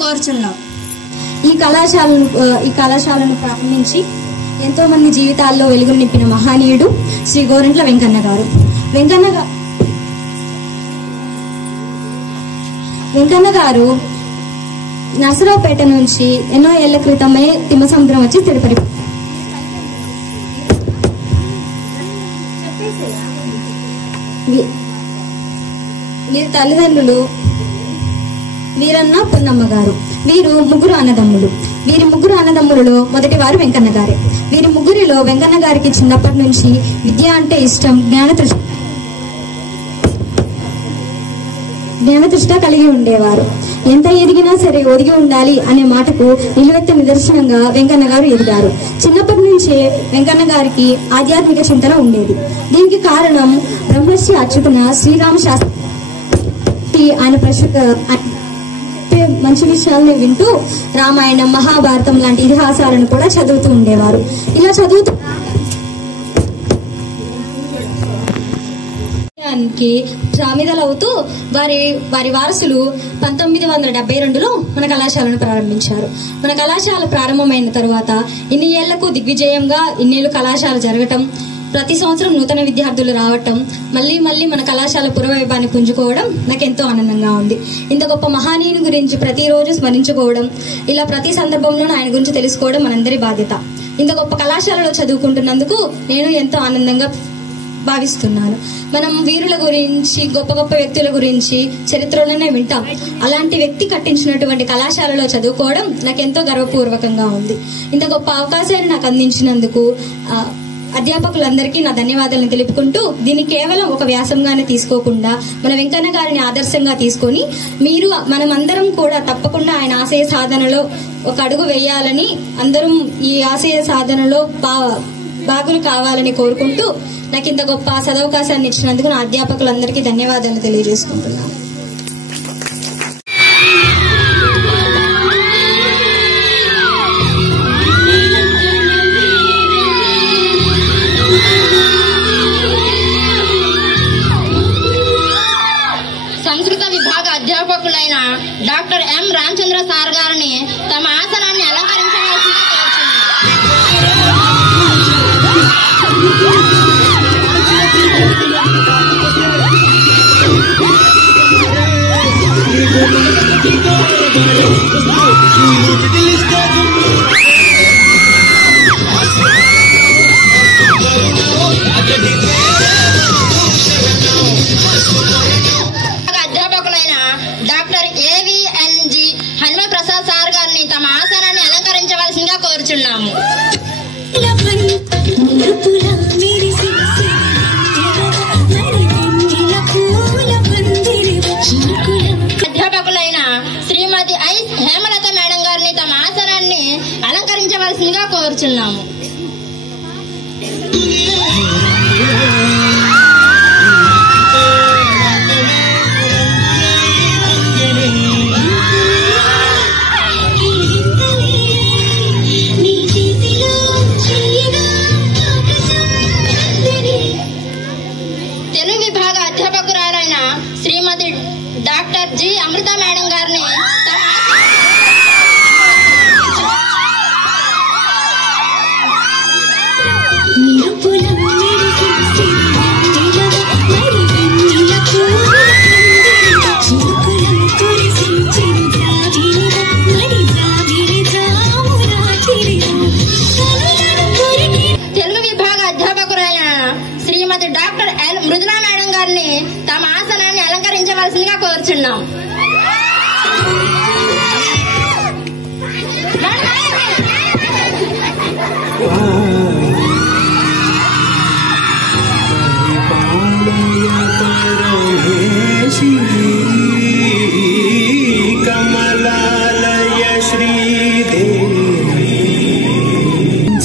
కోరుచున్నాం. ఈ కళాశాలను ప్రారంభించి ఎంతో మంది జీవితాల్లో వెలుగు నింపిన మహనీయుడు శ్రీ గోరంట్ల వెంకన్న గారు. వెంకన్న గారు నర్సరావుపేట నుంచి ఎన్నో ఏళ్ల క్రితమే తిమ్మసముద్రం వచ్చి తిరుపతి. వీరి తల్లిదండ్రులు వీరన్న పొన్నమ్మ గారు. వీరు ముగ్గురు అన్నదమ్ములు. వీరి ముగ్గురు అన్నదమ్ములలో మొదటి వారు వెంకన్న గారే. వీరి ముగ్గురిలో వెంకన్న గారికి చిన్నప్పటి నుంచి విద్య అంటే ఇష్టం, జ్ఞానతృష్ట కలిగి ఉండేవారు. ఎంత ఎదిగినా సరే ఒదిగి ఉండాలి అనే మాటకు నిలువెత్త నిదర్శనంగా వెంకన్న గారు ఎదిగారు. చిన్నప్పటి నుంచే వెంకన్న గారికి ఆధ్యాత్మిక చింతన ఉండేది. దీనికి కారణం బ్రహ్మశ్రీ అచ్యుతన శ్రీరామ శాస్త్రి ఆయన మంచి విషయాలను వింటూ రామాయణం, మహాభారతం లాంటి ఇతిహాసాలను కూడా చదువుతూ ఉండేవారు. ఇలా చదువుతూ సామిదలవుతూ వారి వారసులు 1972లో మన కళాశాలను ప్రారంభించారు. మన కళాశాల ప్రారంభమైన తరువాత ఇన్ని ఏళ్లకు దిగ్విజయంగా ఇన్నేళ్లు కళాశాల జరగటం, ప్రతి సంవత్సరం నూతన విద్యార్థులు రావటం, మళ్ళీ మన కళాశాల పురవైభవాన్ని పుంజుకోవడం నాకెంతో ఆనందంగా ఉంది. ఇంత గొప్ప మహనీయుని గురించి ప్రతిరోజు స్మరించుకోవడం, ఇలా ప్రతి సందర్భంలో ఆయన గురించి తెలుసుకోవడం మనందరి బాధ్యత. ఇంత గొప్ప కళాశాలలో చదువుకుంటున్నందుకు నేను ఎంతో ఆనందంగా భావిస్తున్నాను. మనం వీరుల గురించి, గొప్ప గొప్ప వ్యక్తుల గురించి చరిత్రలోనే వింటాం. అలాంటి వ్యక్తి కట్టించినటువంటి కళాశాలలో చదువుకోవడం నాకెంతో గర్వపూర్వకంగా ఉంది. ఇంత గొప్ప అవకాశాన్ని నాకు అందించినందుకు అధ్యాపకులందరికీ నా ధన్యవాదాలను తెలుపుకుంటూ, దీన్ని కేవలం ఒక వ్యాసంగానే తీసుకోకుండా మన వెంకన్న గారిని ఆదర్శంగా తీసుకొని మనమందరం కూడా తప్పకుండా ఆయన ఆశయ సాధనలో ఒక అడుగు వేయాలని, అందరం ఈ ఆశయ సాధనలో భాగులు కావాలని కోరుకుంటూ, నాకు ఇంత గొప్ప సదవకాశాన్ని ఇచ్చినందుకు నా అధ్యాపకులందరికీ ధన్యవాదాలు తెలియజేసుకుంటున్నాను. సంస్కృత విభాగ అధ్యాపకులైన డాక్టర్ ఎం రామచంద్ర సార్ గారిని తమ ఆసనాన్ని అలంకరించవలసిందిగా అధ్యాపకులైన డాక్టర్ ఏవిఎన్జి హనుమప్రసాద్ సార్ గారిని తమ ఆసనాన్ని అలంకరించవలసిందిగా కోరుచున్నాము. అధ్యాపకులైన శ్రీమతి ఐ హేమలత మేడం గారిని తమ ఆసనాన్ని అలంకరించవలసిందిగా కోరుచున్నాము. తెలుగు విభాగ అధ్యాపకురాలైన శ్రీమతి డాక్టర్ జి అమృత మేడం గారిని తెలుగు విభాగ అధ్యాపకురాలైన శ్రీమతి డాక్టర్ ఎల్ మృదులా మేడం గారిని తమ ఆసనాన్ని అలంకరించవలసిందిగా కోరుచున్నాం. కమలాలయ శ్రీదేవి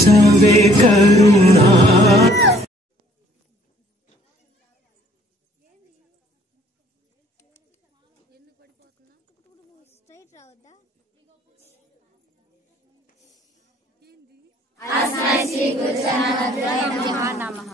సవే కరుణా శ్రీ గురు నమః.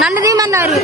నన్ను తీయమన్నారు.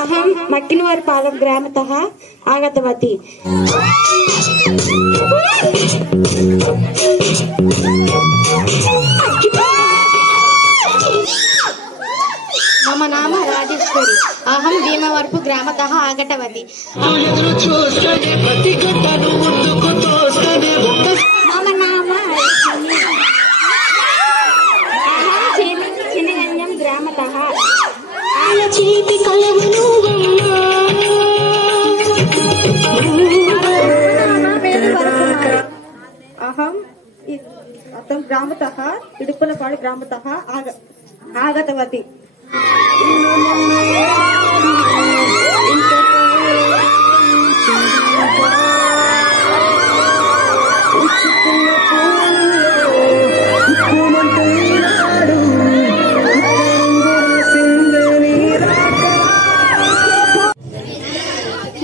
अहम मक्किनवर पालम ग्रामतः आगतवती। मम नाम राजेश्वरी। अहम भीमवरपु ग्रामतः आगतवती। मम नाम चिनगंजम ग्रामतः अहम ग्रामतः इडुपलपाडु ग्रामतः आगतवती।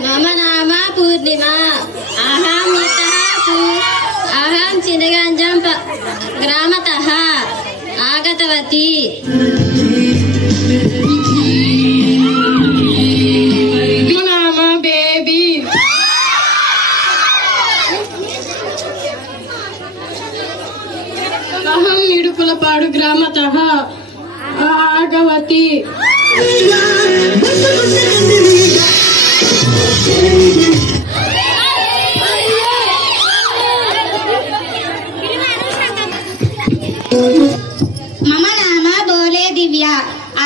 मम नाम पूर्णिमा। अहम चिनगंजम ग्रामतः आगतवती। नाम बेबी। अहम इडुपुलपाडु ग्रामतः आगतवती। मम नाम बोले दिव्या।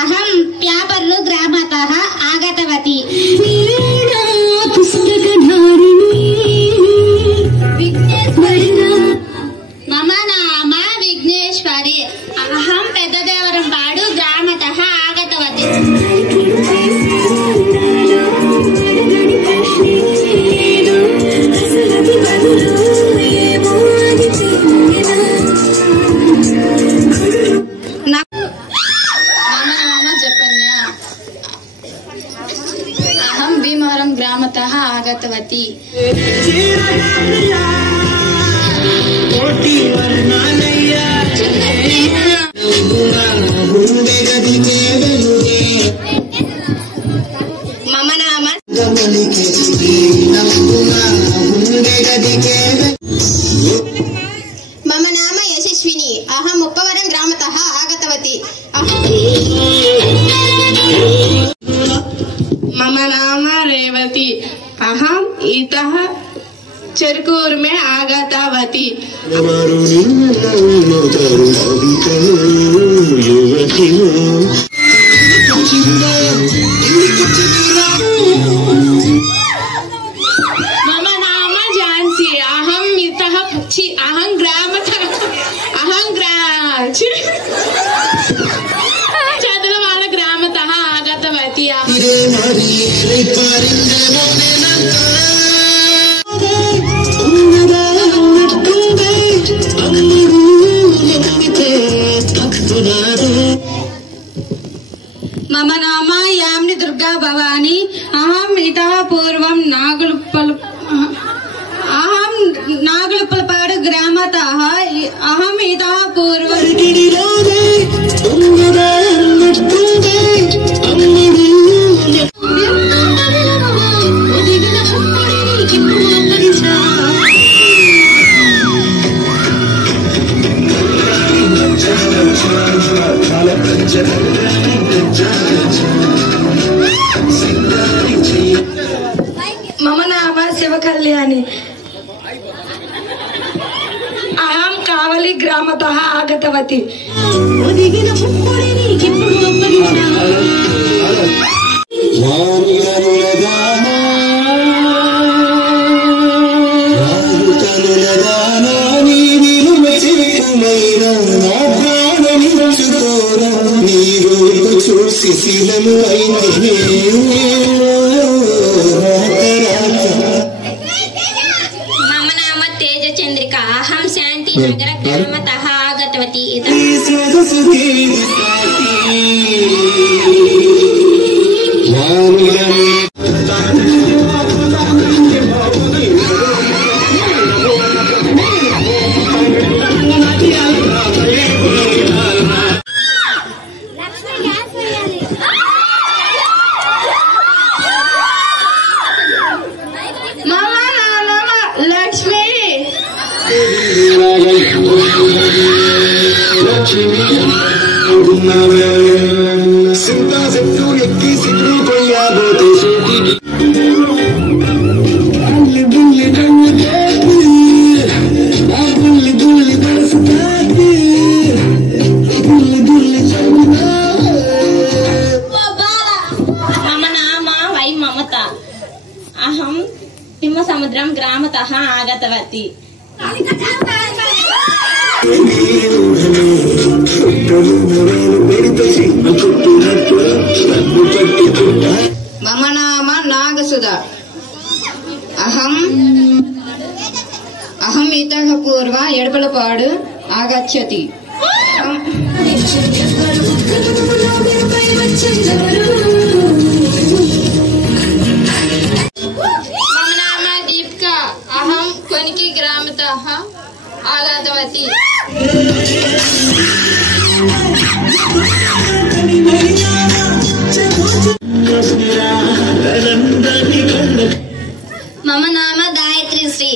अहम प्यापर्लु ग्रामतः आगतवती। मम नाम विघ्नेश्वरी। अहम पेद्ददेवरंपाडु ग्रामतः आगतवती। अहम भीमवरम ग्रामतः आगतवती। मम नाम यशस्विनी। अहम उप्पवरम ग्रामतः आगतवती। मम नाम रेवती। अहम इतः चरकूर में आगतवती। मम नाम झांसी। अहम इतः अहं ग्रामतः चदलवाल ग्रामतः आगतवती। मम नाम यामिनी दुर्गा भवानी। अहम इतः पूर्वं नागलुप्पलपाडु ग्रामतः अहम इतः पूर्वं मम नाम शिवकल्याणी। अहम कावली ग्रामतः आगतवती। मम नाम तेज चंद्रिका। अहम शांति नगर ग्रामतः आगतवती। अहम हिमसमुद्रम ग्रामतः आगतवती। मम नाम नागसुधा। अहम इतः पूर्व एडपलपाडु आगच्छति। मम नाम दीपिका। अहम कोनिकी ग्रामतः आगतवती। मम नाम गायत्री श्री।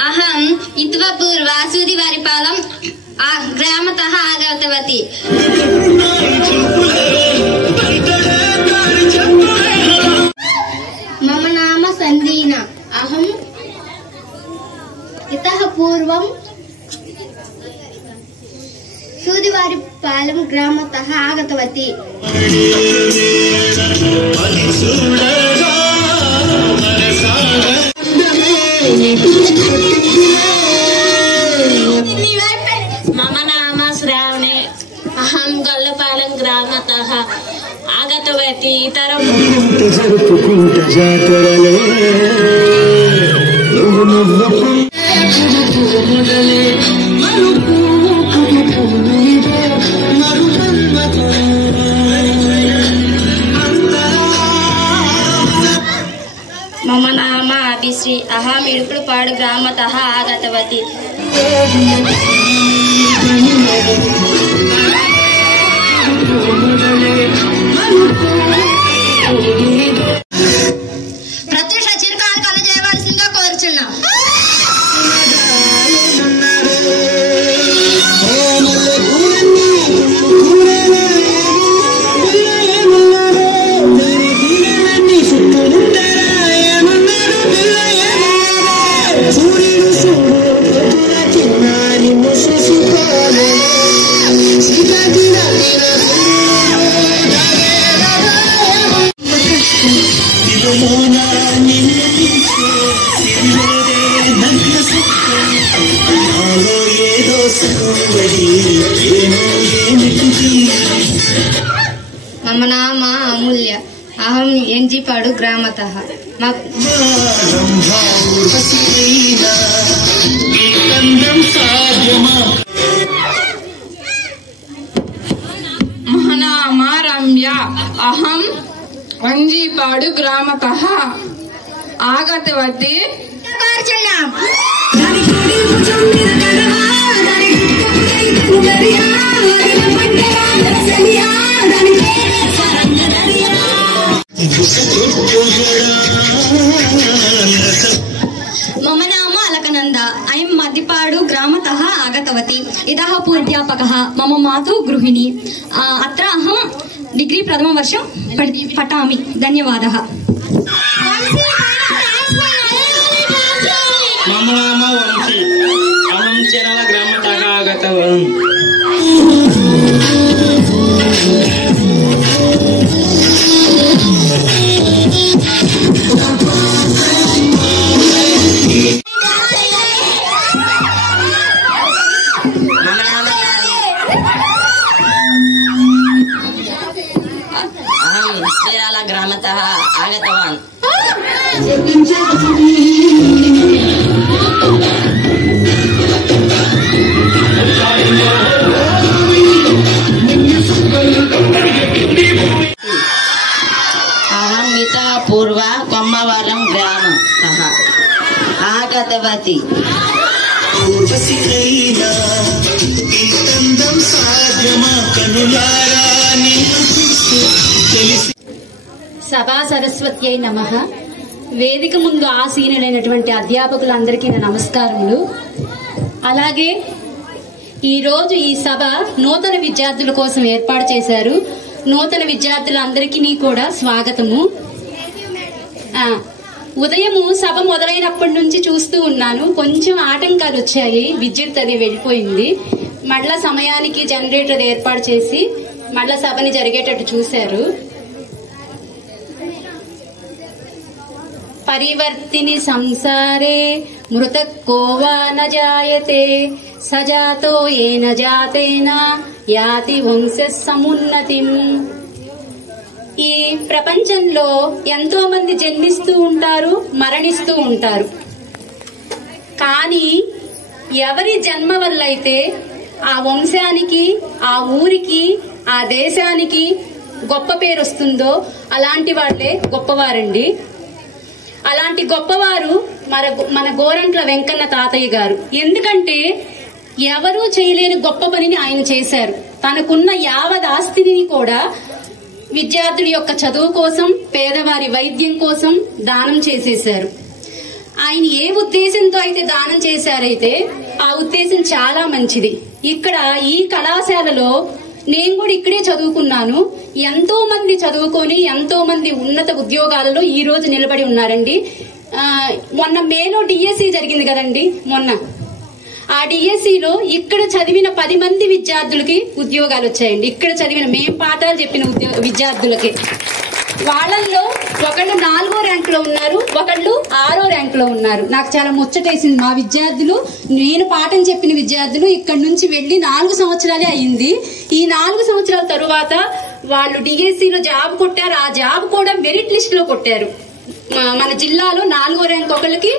अहम इतः पूर्व सूदिवारिपालम ग्रामतः आगतवती। मम नाम संदीना। अहम इतः पूर्वं सूदिवारिपालम ग्रामतः आगतवती। मम नाम श्रावणे। अहम गल्लपालम ग्रामतः आगतवती। इतरं मम नाम अभिश्री। अहम इडुपुलपाडु ग्रामतः आगतवती। ప్రత్యక్ష చిరకాలు కలజేయవలసిందిగా కోరుచున్నాం. मम नाम अमूल्य। अहम एंजीपाडु ग्रामतः। मम नाम रम्य। अहम एंजीपाडु ग्रामतः आगतवती। मम नाम अलकनंदा। अयं मद्दिपाडु ग्रामतः आगतवती। इतः पूर्वाध्यापकः मम मातु गृहिणी। अत्र अहं डिग्री प्रथमवर्षं पठामि। धन्यवादः। मम नाम वंशी। अहं चेरल ग्रामतः आगतवान्। अहं चेरल ग्रामतः आगतवान्। अहं इतः पूर्व कोम्मवरं ग्रामतः आगतवती। सभा सरस्वत्यै नमः। వేదిక ముందు ఆసీనులైనటువంటి అధ్యాపకులందరికీ నా నమస్కారములు. అలాగే ఈరోజు ఈ సభ నూతన విద్యార్థుల కోసం ఏర్పాటు చేశారు. నూతన విద్యార్థులందరికీ కూడా స్వాగతము. ఉదయము సభ మొదలైనప్పటి నుంచి చూస్తూ ఉన్నాను, కొంచెం ఆటంకాలు వచ్చాయి. విద్యుత్ అది వెళ్ళిపోయింది. మళ్ళా సమయానికి జనరేటర్ ఏర్పాటు చేసి మళ్ళా సభని జరిగేటట్టు చూశారు. పరివర్తిని సంసారే మృతకోవా న జాయతే సజాతో ఏన జాతేన యాతి వంశ సమున్నతిం. ఈ ప్రపంచంలో ఎంతో మంది జన్మిస్తూ ఉంటారు, మరణిస్తూ ఉంటారు. కానీ ఎవరి జన్మ వల్ల అయితే ఆ వంశానికి, ఆ ఊరికి, ఆ దేశానికి గొప్ప పేరు వస్తుందో అలాంటి వాళ్లే గొప్పవారండి. అలాంటి గొప్పవారు మన గోరంట్ల వెంకన్న తాతయ్య గారు. ఎందుకంటే ఎవరూ చేయలేని గొప్ప పనిని ఆయన చేశారు. తనకున్న యావత్ ఆస్తిని కూడా విద్యార్థుల యొక్క చదువు కోసం, పేదవారి వైద్యం కోసం దానం చేసేశారు. ఆయన ఏ ఉద్దేశంతో అయితే దానం చేశారైతే ఆ ఉద్దేశం చాలా మంచిది. ఇక్కడ ఈ కళాశాలలో నేను కూడా ఇక్కడే చదువుకున్నాను. ఎంతో మంది చదువుకొని ఎంతో మంది ఉన్నత ఉద్యోగాలలో ఈ రోజు నిలబడి ఉన్నారండి. మొన్న మేలో డిఎస్సి జరిగింది కదండి. మొన్న ఆ డిఎస్సిలో ఇక్కడ చదివిన 10 మంది విద్యార్థులకి ఉద్యోగాలు వచ్చాయండి. ఇక్కడ చదివిన మేం పాఠాలు చెప్పిన విద్యార్థులకి. వాళ్ళల్లో ఒకళ్ళు 4వ ర్యాంకులో ఉన్నారు, ఒకళ్ళు 6వ ర్యాంకులో ఉన్నారు. నాకు చాలా ముచ్చటేసింది. మా విద్యార్థులు, నేను పాఠం చెప్పిన విద్యార్థులు ఇక్కడి నుంచి వెళ్లి 4 సంవత్సరాలే అయ్యింది. ఈ 4 సంవత్సరాల తరువాత వాళ్ళు డిఎస్సిలో జాబ్ కొట్టారు. ఆ జాబ్ కూడా మెరిట్ లిస్ట్ లో కొట్టారు. మన జిల్లాలో 4వ ర్యాంక్ ఒకళ్ళకి,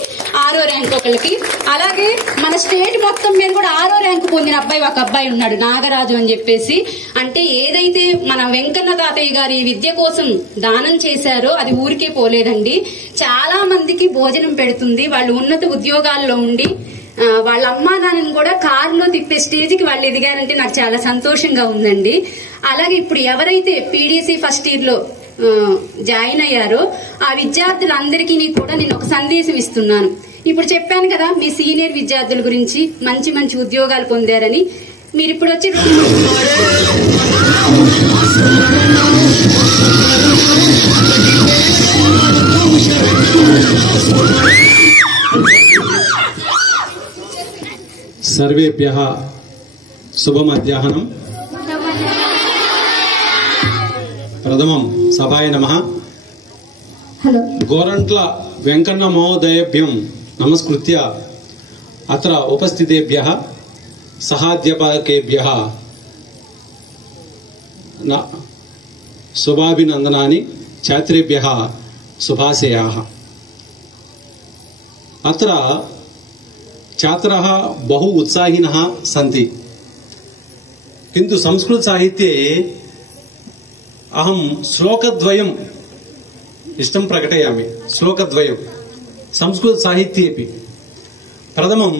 6వ ర్యాంక్ ఒకళ్ళకి. అలాగే మన స్టేట్ మొత్తం మీద కూడా 6వ ర్యాంకు పొందిన ఒక అబ్బాయి ఉన్నాడు, నాగరాజు అని చెప్పేసి. అంటే ఏదైతే మన వెంకన్న తాతయ్య గారి విద్య కోసం దానం చేశారో అది ఊరికే పోలేదండి. చాలా మందికి భోజనం పెడుతుంది. వాళ్ళు ఉన్నత ఉద్యోగాల్లో ఉండి వాళ్ళ అమ్మా నాన్నని కూడా కారులో తిప్పే స్టేజ్కి వాళ్ళు ఎదిగారంటే నాకు చాలా సంతోషంగా ఉందండి. అలాగే ఇప్పుడు ఎవరైతే పీడీసీ ఫస్ట్ ఇయర్ లో జాయిన్ అయ్యారో ఆ విద్యార్థులందరికీ కూడా నేను ఒక సందేశం ఇస్తున్నాను. ఇప్పుడు చెప్పాను కదా మీ సీనియర్ విద్యార్థుల గురించి, మంచి మంచి ఉద్యోగాలు పొందారని. మీరు ఇప్పుడు వచ్చి సర్వేభ్యః శుభ మధ్యాహ్నం. ప్రథమం సభాయ నమః. గోరంట్ల వెంకన్న మహోదయేభ్యం నమస్కృత్య అత్ర ఉపస్థితేభ్యః సహాధ్యాపకేభ్యః శుభాభినందనాని, ఛాత్రేభ్యః శుభాశయాః. అత్ర ఛాత్రాः बहु उत्साहिनः सन्ति, किन्तु संस्कृत साहित्ये अहं श्लोकद्वयम् इष्टं प्रकटयामि. श्लोकद्वयं संस्कृत साहित्येपि. प्रथमं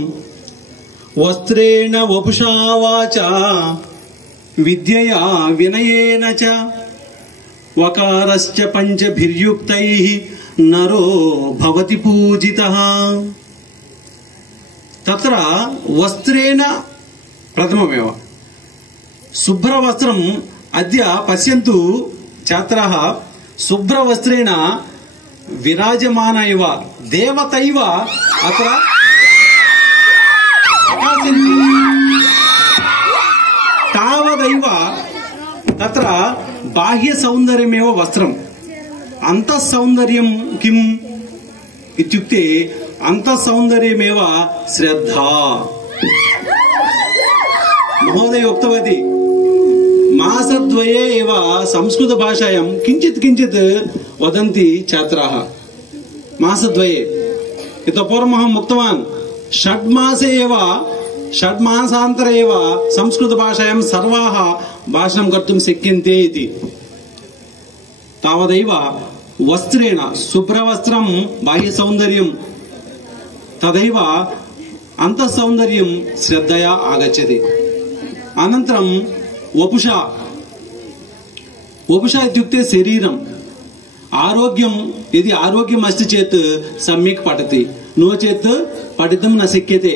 वस्त्रेण वपुषा वाचा विद्यया विनयेन च वकारश्च पञ्चभिर्युक्तैः नरो भवति पूजितः. तत्र वस्त्रेण प्रथममेव शुभ्रवस्त्रम् अद्य पश्यन्तु छात्राः, शुभ्रवस्त्रेण विराजमान इव देवता इव अत्र तावदैव तत्र बाह्यसौन्दर्यमेव वस्त्रम्. अन्तःसौन्दर्यं किम् इत्युक्ते अंतःसौन्दर्यमेव श्रद्धा. महोदय उक्तवती मासद्वये एव संस्कृत भाषायां किञ्चित् किञ्चित् वदन्ति छात्राः. मासद्वये, इतः पूर्वम् अहम् उक्तवान् षड्मासान्तरे एव संस्कृत भाषायां सर्वाः भाषणं कर्तुं शक्यन्ते इति. तावदैव वस्त्रेण शुभ्रवस्त्रं बाह्यसौन्दर्यं, तदैव अंतःसौन्दर्यं श्रद्धया आगच्छति. अनन्तरं वपुषा. वपुषा इत्युक्ते शरीरम्. आरोग्यम यदि आरोग्यम अस्ति चेत् सम्यक् पठति नो चेत् पठितुं न शक्यते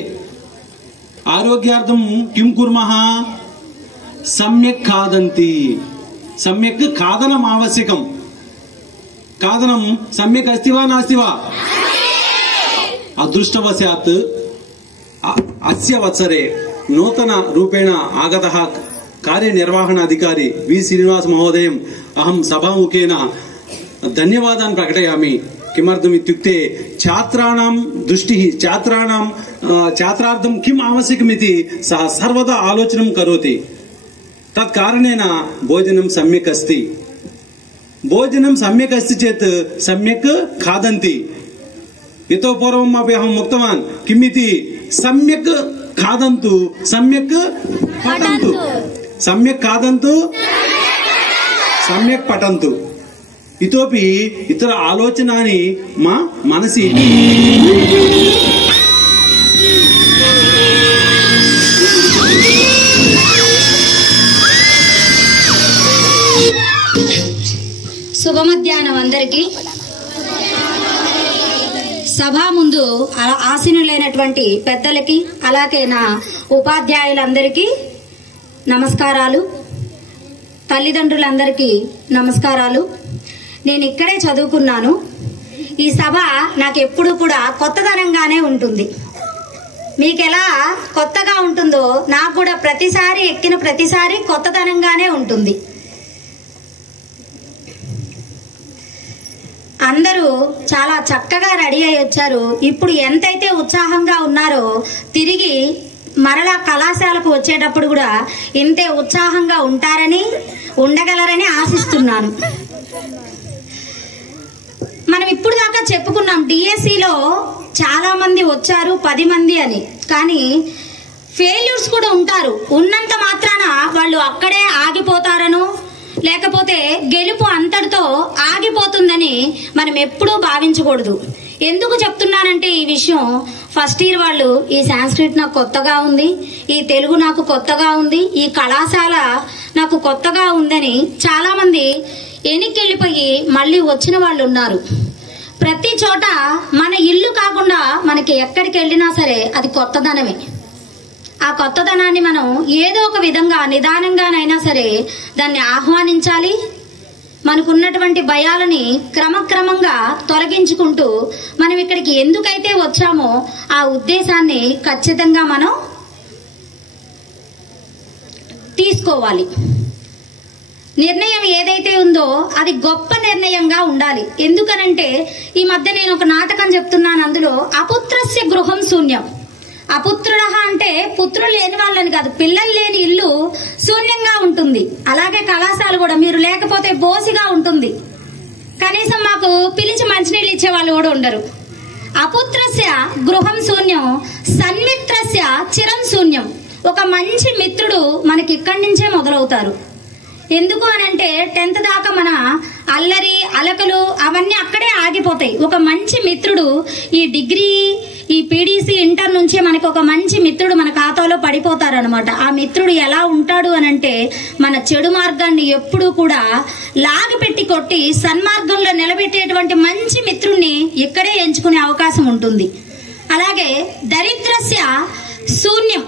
आरोग्यार्थं किं कुर्मः सम्यक् खादन्ति सम्यक् खादनम् आवश्यकं खादनं सम्यक् अस्ति वा नास्ति वा अदृष्टवशात् अस्य वत्सरे नूतन रूपेण आगतः कार्यनिर्वहण अधिकारी वी श्रीनिवास महोदयं अहं सभामुखेन धन्यवादान् प्रकटयामि किमर्थम् इत्युक्ते छात्राणां दृष्टिः छात्रार्थं किम् आवश्यकमिति सः सर्वदा आलोचनं करोति तत्कारणेन भोजनं सम्यक् अस्ति भोजनं सम्यक् अस्ति चेत् सम्यक् खादन्ति इतः पूर्वम् अपि अहम् उक्तवान् किमिति सम्यक् खादन्तु सम्यक् पठन्तु सम्यक् खादन्तु सम्यक् पठन्तु इतोपि इतर आलोचनानि मा मनसि శుభ మధ్యాహ్నం అందరికీ. సభ ముందు ఆసీనులైనటువంటి పెద్దలకి అలాగే నా ఉపాధ్యాయులందరికీ నమస్కారాలు, తల్లిదండ్రులందరికీ నమస్కారాలు. నేను ఇక్కడే చదువుకున్నాను. ఈ సభ నాకు ఎప్పుడు కూడా కొత్తదనంగానే ఉంటుంది. మీకు ఎలా కొత్తగా ఉంటుందో నాకు కూడా ప్రతిసారి ఎక్కిన ప్రతిసారి కొత్తదనంగానే ఉంటుంది. అందరూ చాలా చక్కగా రెడీ అయి వచ్చారు. ఇప్పుడు ఎంతైతే ఉత్సాహంగా ఉన్నారో తిరిగి మరలా కళాశాలకు వచ్చేటప్పుడు కూడా ఇంతే ఉత్సాహంగా ఉంటారని ఉండగలరని ఆశిస్తున్నాను. మనం ఇప్పుడు దాకా చెప్పుకున్నాం డిఎస్సిలో చాలా మంది వచ్చారు 10 మంది అని. కానీ ఫెయిల్యూర్స్ కూడా ఉంటారు. ఉన్నంత మాత్రాన వాళ్ళు అక్కడే ఆగిపోతారనో లేకపోతే గెలుపు అంతటితో ఆగిపోతుందని మనం ఎప్పుడూ భావించకూడదు. ఎందుకు చెప్తున్నానంటే ఈ విషయం ఫస్ట్ ఇయర్ వాళ్ళు ఈ సాంస్క్రిట్ నాకు కొత్తగా ఉంది, ఈ తెలుగు నాకు కొత్తగా ఉంది, ఈ కళాశాల నాకు కొత్తగా ఉందని చాలా మంది ఎనికెళ్ళిపోయి మళ్ళీ వచ్చిన వాళ్ళు ఉన్నారు. ప్రతి చోట మన ఇల్లు కాకుండా మనకి ఎక్కడికి వెళ్ళినా సరే అది కొత్తదనమే. ఆ కొత్తదనాన్ని మనం ఏదో ఒక విధంగా నిదానంగానైనా సరే దాన్ని ఆహ్వానించాలి. మనకున్నటువంటి భయాలని క్రమక్రమంగా తొలగించుకుంటూ మనం ఇక్కడికి ఎందుకైతే వచ్చామో ఆ ఉద్దేశాన్ని ఖచ్చితంగా మనం తీసుకోవాలి. నిర్ణయం ఏదైతే ఉందో అది గొప్ప నిర్ణయంగా ఉండాలి. ఎందుకనంటే ఈ మధ్య నేను ఒక నాటకం చెప్తున్నాను. అందులో అపుత్రస్య గృహం శూన్యం. అపుత్రుడ అంటే పుత్రులు లేని వాళ్ళని కాదు, పిల్లలు లేని ఇల్లు శూన్యంగా ఉంటుంది. అలాగే కళాశాల కూడా మీరు లేకపోతే బోసిగా ఉంటుంది. కనీసం మాకు పిలిచి మంచినీళ్ళు ఇచ్చే వాళ్ళు కూడా ఉండరు. అపుత్రస్య గృహం శూన్యం, సన్మిత్రస్య చిరం శూన్యం. ఒక మంచి మిత్రుడు మనకి ఇక్కడి నుంచే మొదలవుతారు. ఎందుకు అనంటే 10th దాకా మన అల్లరి అలకలు అవన్నీ అక్కడే ఆగిపోతాయి. ఒక మంచి మిత్రుడు ఈ డిగ్రీ ఈ పీడీసీ ఇంటర్ నుంచే మనకు ఒక మంచి మిత్రుడు మన ఖాతాలో పడిపోతారనమాట. ఆ మిత్రుడు ఎలా ఉంటాడు అనంటే మన చెడు మార్గాన్ని ఎప్పుడూ కూడా లాగిపెట్టి కొట్టి సన్మార్గంలో నిలబెట్టేటువంటి మంచి మిత్రుడిని ఇక్కడే ఎంచుకునే అవకాశం ఉంటుంది. అలాగే దరిద్రస్య శూన్యం.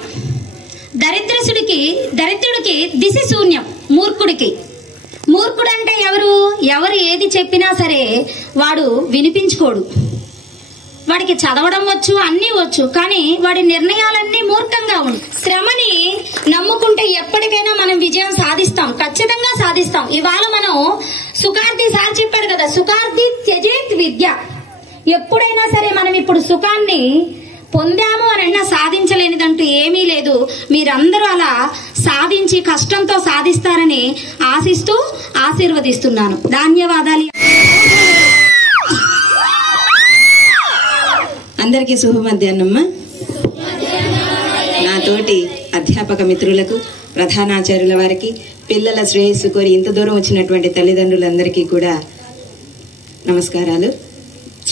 దరిద్రుడికి దిశ శూన్యం. మూర్ఖుడు అంటే ఎవరు ఏది చెప్పినా సరే వాడు వినిపించుకోడు. వాడికి చదవడం వచ్చు, అన్నీ వచ్చు, కానీ వాడి నిర్ణయాలన్నీ మూర్ఖంగా ఉంటాయి. శ్రమని నమ్ముకుంటే ఎప్పటికైనా మనం విజయం సాధిస్తాం, ఖచ్చితంగా సాధిస్తాం. ఇవాళ మనం సుఖార్థి సార్ చెప్పాడు కదా, సుఖార్థి త్యజేత్ విద్య. ఎప్పుడైనా సరే మనం ఇప్పుడు సుఖాన్ని పొందాము అని సాధించలేనిదంటూ ఏమీ లేదు. మీరందరూ అలా సాధించి కష్టంతో సాధిస్తారని ఆశిస్తూ ఆశీర్వదిస్తున్నాను. ధన్యవాదాలు. అందరికీ శుభ మధ్యాహ్నమ్మా. నా తోటి అధ్యాపక మిత్రులకు, ప్రధానాచార్యుల వారికి, పిల్లల శ్రేయస్సు కోరి ఇంత దూరం వచ్చినటువంటి తల్లిదండ్రులందరికీ కూడా నమస్కారాలు.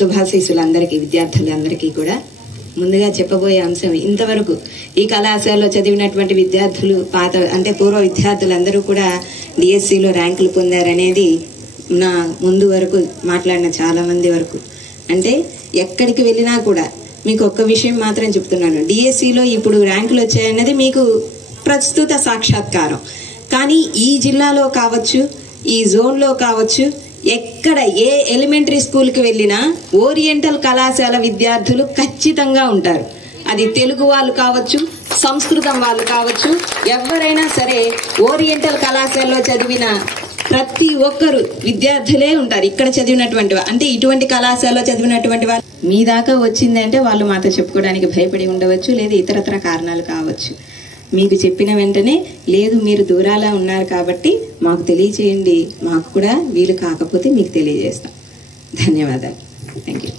శుభాశీస్సులందరికీ, విద్యార్థులందరికీ కూడా. ముందుగా చెప్పబోయే అంశం, ఇంతవరకు ఈ కళాశాలలో చదివినటువంటి విద్యార్థులు, పూర్వ విద్యార్థులందరూ కూడా డిఎస్సిలో ర్యాంకులు పొందారనేది నా ముందు వరకు మాట్లాడిన చాలామంది వరకు. అంటే ఎక్కడికి వెళ్ళినా కూడా మీకు ఒక్క విషయం మాత్రం చెప్తున్నాను, డిఎస్సిలో ఇప్పుడు ర్యాంకులు వచ్చాయన్నది మీకు ప్రస్తుత సాక్షాత్కారం. కానీ ఈ జిల్లాలో కావచ్చు, ఈ జోన్లో కావచ్చు, ఎక్కడ ఏ ఎలిమెంటరీ స్కూల్కి వెళ్ళినా ఓరియంటల్ కళాశాల విద్యార్థులు ఖచ్చితంగా ఉంటారు. అది తెలుగు వాళ్ళు కావచ్చు, సంస్కృతం వాళ్ళు కావచ్చు, ఎవరైనా సరే ఓరియంటల్ కళాశాలలో చదివిన ప్రతి ఒక్కరు విద్యార్థులే ఉంటారు. ఇక్కడ చదివినటువంటి అంటే ఇటువంటి కళాశాలలో చదివినటువంటి వాళ్ళు మీ దాకా వచ్చింది అంటే వాళ్ళు మాతో చెప్పుకోవడానికి భయపడి ఉండవచ్చు, లేదా ఇతరత్ర కారణాలు కావచ్చు. మీకు చెప్పిన వెంటనే లేదు మీరు దూరాల ఉన్నారు కాబట్టి మాకు తెలియచేయండి, మాకు కూడా వీలు కాకపోతే మీకు తెలియజేస్తాం. ధన్యవాదాలు. Thank you.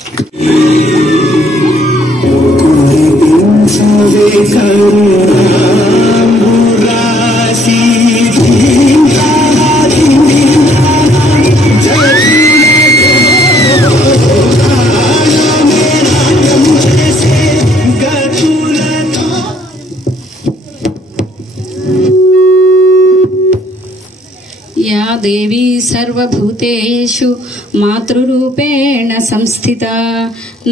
या देवी सर्वभूतेषु मातृरूपेण संस्थिता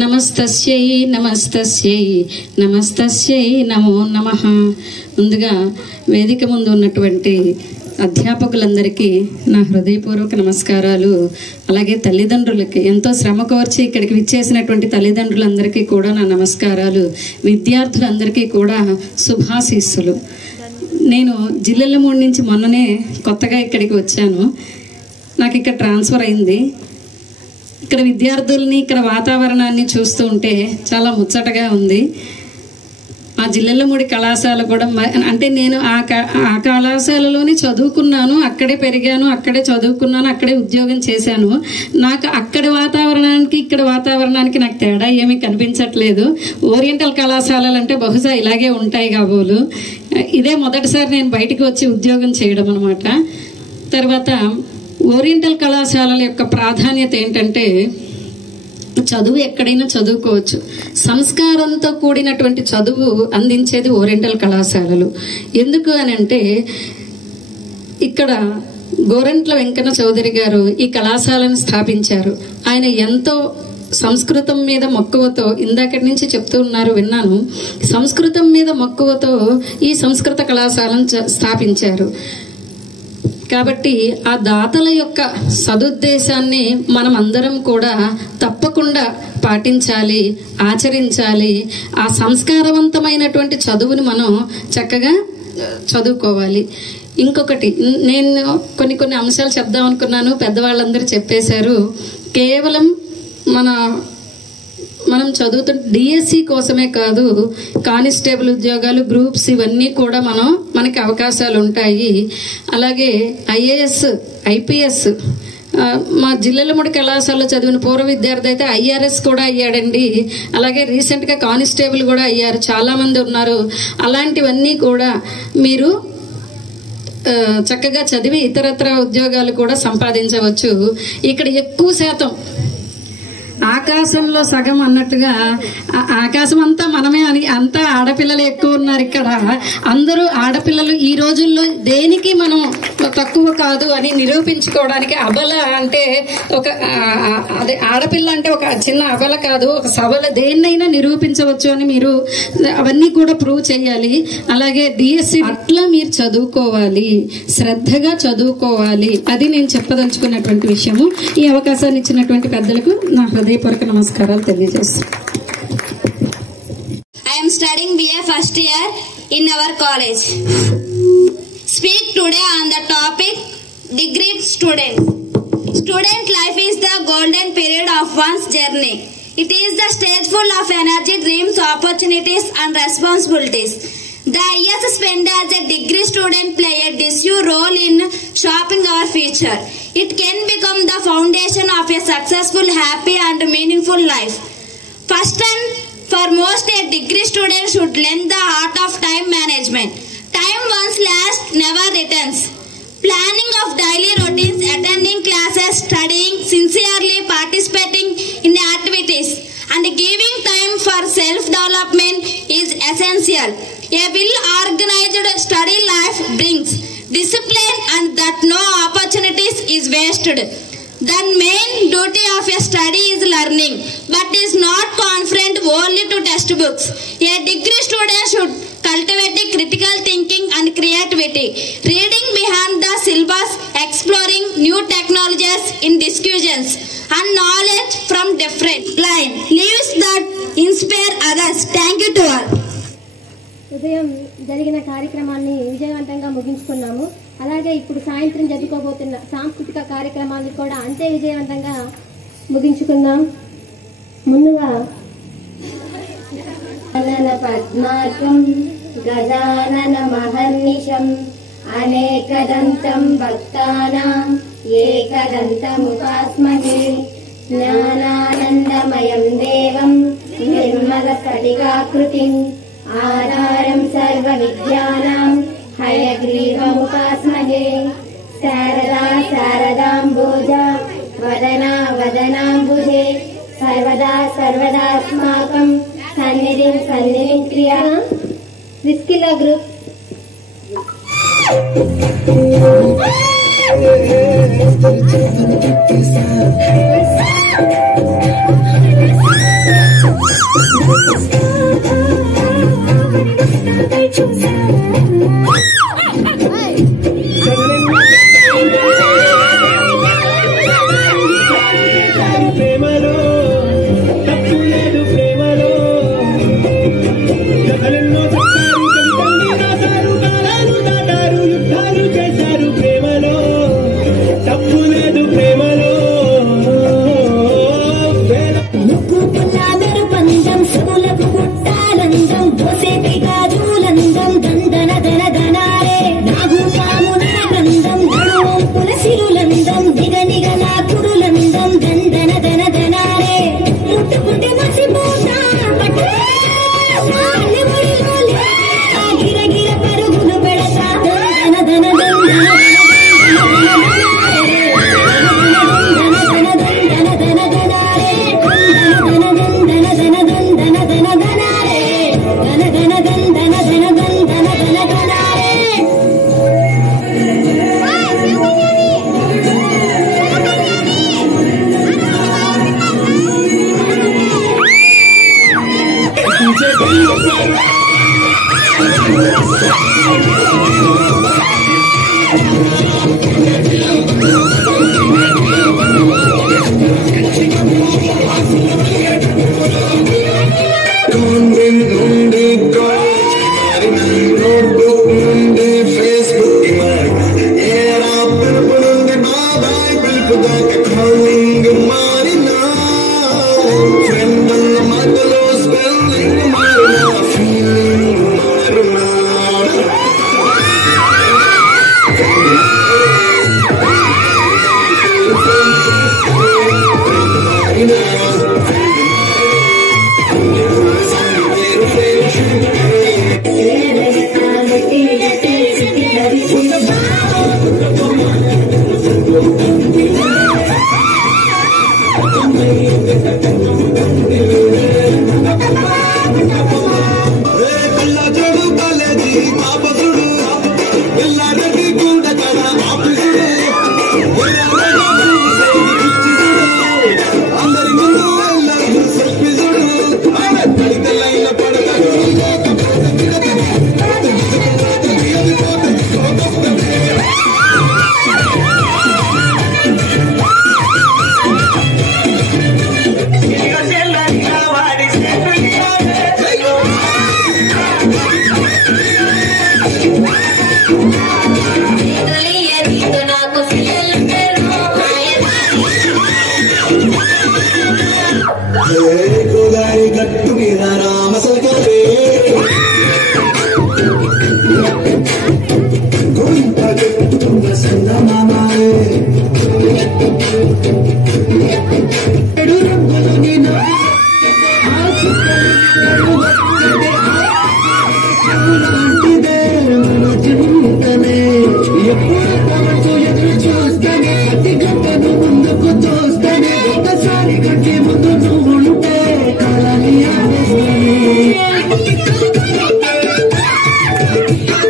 नमस्तस्यै नमस्तस्यै नमस्तस्यै नमो नमः. ముందుగా వేదిక ముందు ఉన్నటువంటి అధ్యాపకులందరికీ నా హృదయపూర్వక నమస్కారాలు. అలాగే తల్లిదండ్రులకి, ఎంతో శ్రమ కోర్చి ఇక్కడికి విచ్చేసినటువంటి తల్లిదండ్రులందరికీ కూడా నా నమస్కారాలు. విద్యార్థులందరికీ కూడా శుభాశీస్సులు. నేను జిల్లెళ్ళమూడి నుంచి మొన్ననే కొత్తగా ఇక్కడికి వచ్చాను. నాకు ఇక్కడ ట్రాన్స్ఫర్ అయింది. ఇక్కడ విద్యార్థుల్ని, ఇక్కడ వాతావరణాన్ని చూస్తూ ఉంటే చాలా ముచ్చటగా ఉంది. మా జిల్లెళ్ళమూడి కళాశాల కూడా అంటే నేను ఆ కళాశాలలోనే చదువుకున్నాను, అక్కడే పెరిగాను, అక్కడే చదువుకున్నాను, అక్కడే ఉద్యోగం చేశాను. నాకు అక్కడి వాతావరణానికి ఇక్కడ వాతావరణానికి నాకు తేడా ఏమీ కనిపించట్లేదు. ఓరియంటల్ కళాశాలలు అంటే బహుశా ఇలాగే ఉంటాయి కాబోలు. ఇదే మొదటిసారి నేను బయటికి వచ్చి ఉద్యోగం చేయడం అనమాట. తర్వాత ఓరియంటల్ కళాశాలల యొక్క ప్రాధాన్యత ఏంటంటే చదువు ఎక్కడైనా చదువుకోవచ్చు. సంస్కారంతో కూడినటువంటి చదువు అందించేది ఓరియంటల్ కళాశాలలు. ఎందుకు అని అంటే ఇక్కడ గోరంట్ల వెంకన్న చౌదరి గారు ఈ కళాశాలను స్థాపించారు. ఆయన ఎంతో సంస్కృతం మీద మక్కువతో, ఇందాకటి నుంచి చెప్తూ ఉన్నారు విన్నాను, సంస్కృతం మీద మక్కువతో ఈ సంస్కృత కళాశాలను స్థాపించారు. కాబట్టి ఆ దాతల యొక్క సదుద్దేశాన్ని మనం అందరం కూడా తప్పకుండా పాటించాలి, ఆచరించాలి. ఆ సంస్కారవంతమైనటువంటి చదువుని మనం చక్కగా చదువుకోవాలి. ఇంకొకటి నేను కొన్ని అంశాలు చెప్దాం అనుకున్నాను, పెద్దవాళ్ళందరూ చెప్పేశారు. కేవలం మనం చదువుతున్న డిఎస్సి కోసమే కాదు, కానిస్టేబుల్ ఉద్యోగాలు, గ్రూప్స్ ఇవన్నీ కూడా మనకి అవకాశాలు ఉంటాయి. అలాగే ఐఏఎస్, ఐపీఎస్, మా జిల్లెళ్ళమూడి కళాశాలలో చదివిన పూర్వ విద్యార్థి అయితే ఐఆర్ఎస్ కూడా అయ్యాడండి. అలాగే రీసెంట్గా కానిస్టేబుల్ కూడా అయ్యారు, చాలామంది ఉన్నారు. అలాంటివన్నీ కూడా మీరు చక్కగా చదివి ఇతరత్ర ఉద్యోగాలు కూడా సంపాదించవచ్చు. ఇక్కడ ఎక్కువ శాతం ఆకాశంలో సగం అన్నట్టుగా ఆకాశం అంతా మనమే అని, అంతా ఆడపిల్లలు ఎక్కువ ఉన్నారు ఇక్కడ. అందరూ ఆడపిల్లలు. ఈ రోజుల్లో దేనికి మనం తక్కువ కాదు అని నిరూపించుకోవడానికి అబల అంటే అదే ఆడపిల్ల అంటే ఒక చిన్న అబల కాదు, ఒక సబల, దేన్నైనా నిరూపించవచ్చు అని మీరు అవన్నీ కూడా ప్రూవ్ చేయాలి. అలాగే డిఎస్సి అట్లా మీరు చదువుకోవాలి, శ్రద్ధగా చదువుకోవాలి. అది నేను చెప్పదలుచుకున్నటువంటి విషయము. ఈ అవకాశాన్ని ఇచ్చినటువంటి పెద్దలకు నా హృదయపూర్వక నమస్కారాలు తెలియజేస్తాను. I am studying BA first year in our college. Speak today on the topic degree student. Student life is the golden period of one's journey. It is the stage full of energy, dreams, opportunities and responsibilities. The years spent as a degree student play a decisive role in shaping our future. It can become the foundation of a successful, happy and meaningful life. First and foremost, a degree student should learn the art of time management. Time once lost never returns. Planning of daily routines, attending classes, studying sincerely, participating in activities and giving time for self-development is essential. A well-organized study life brings discipline and that no opportunities is wasted. The main duty of a study is learning, but is not confined only to textbooks. A degree student should cultivate critical thinking and creativity, reading beyond the syllabus, exploring new technologies in discussions, and knowledge from different lives that inspire others. Thank you to all. ఉదయం జరిగిన కార్యక్రమాన్ని విజయవంతంగా ముగించుకున్నాము. అలాగే ఇప్పుడు సాయంత్రం జరుపుకోబోతున్న సాంస్కృతిక కార్యక్రమాన్ని కూడా అంతే విజయవంతంగా ముగించుకుందాం. ముందుగా పద్మార్కం గజానన మహర్నిశం అనేకదంతం భక్తానాం ఏకదంతముపాస్మహే జ్ఞానానందమయం దేవం నిర్మల స్ఫటికాకృతిం ఆధారం సర్వ విద్యానాం హయగ్రీవముపాస్మహే శారదా శారదాంబోజ వదనా వదనాంబుజే సర్వదా సర్వదాస్మాకం సన్నిధిం క్రియా రిస్కిలా గ్రూప్ Thank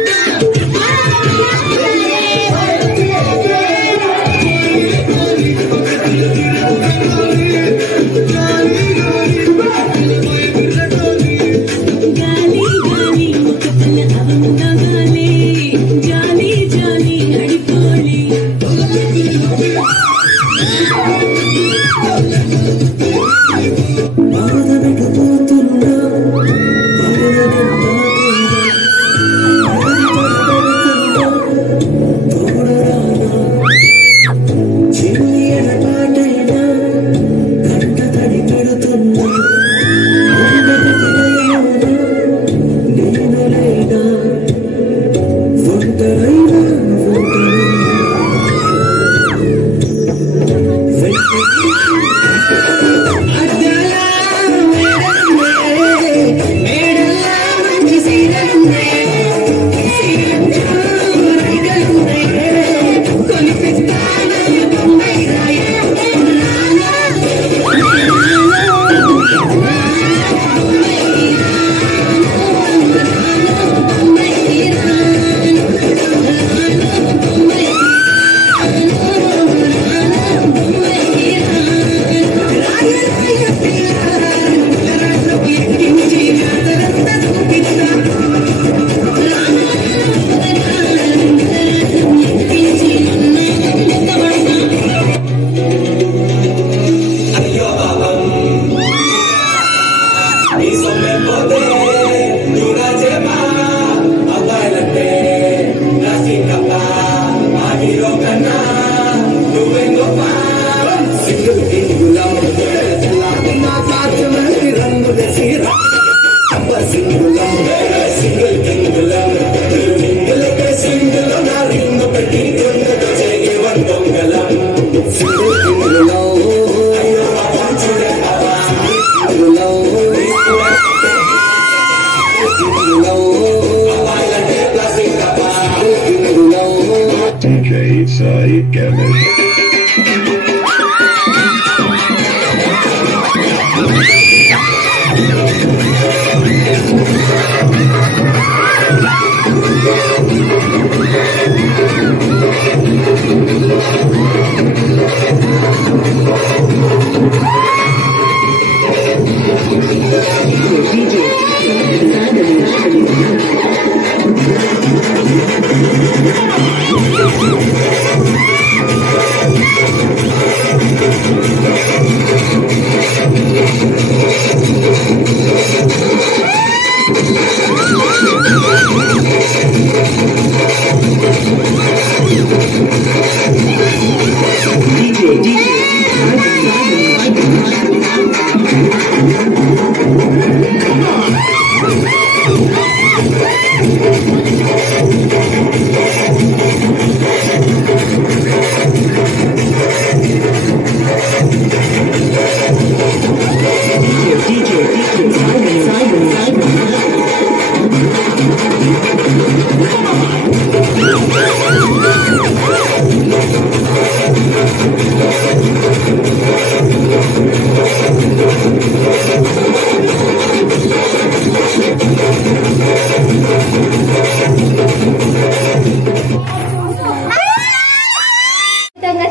you.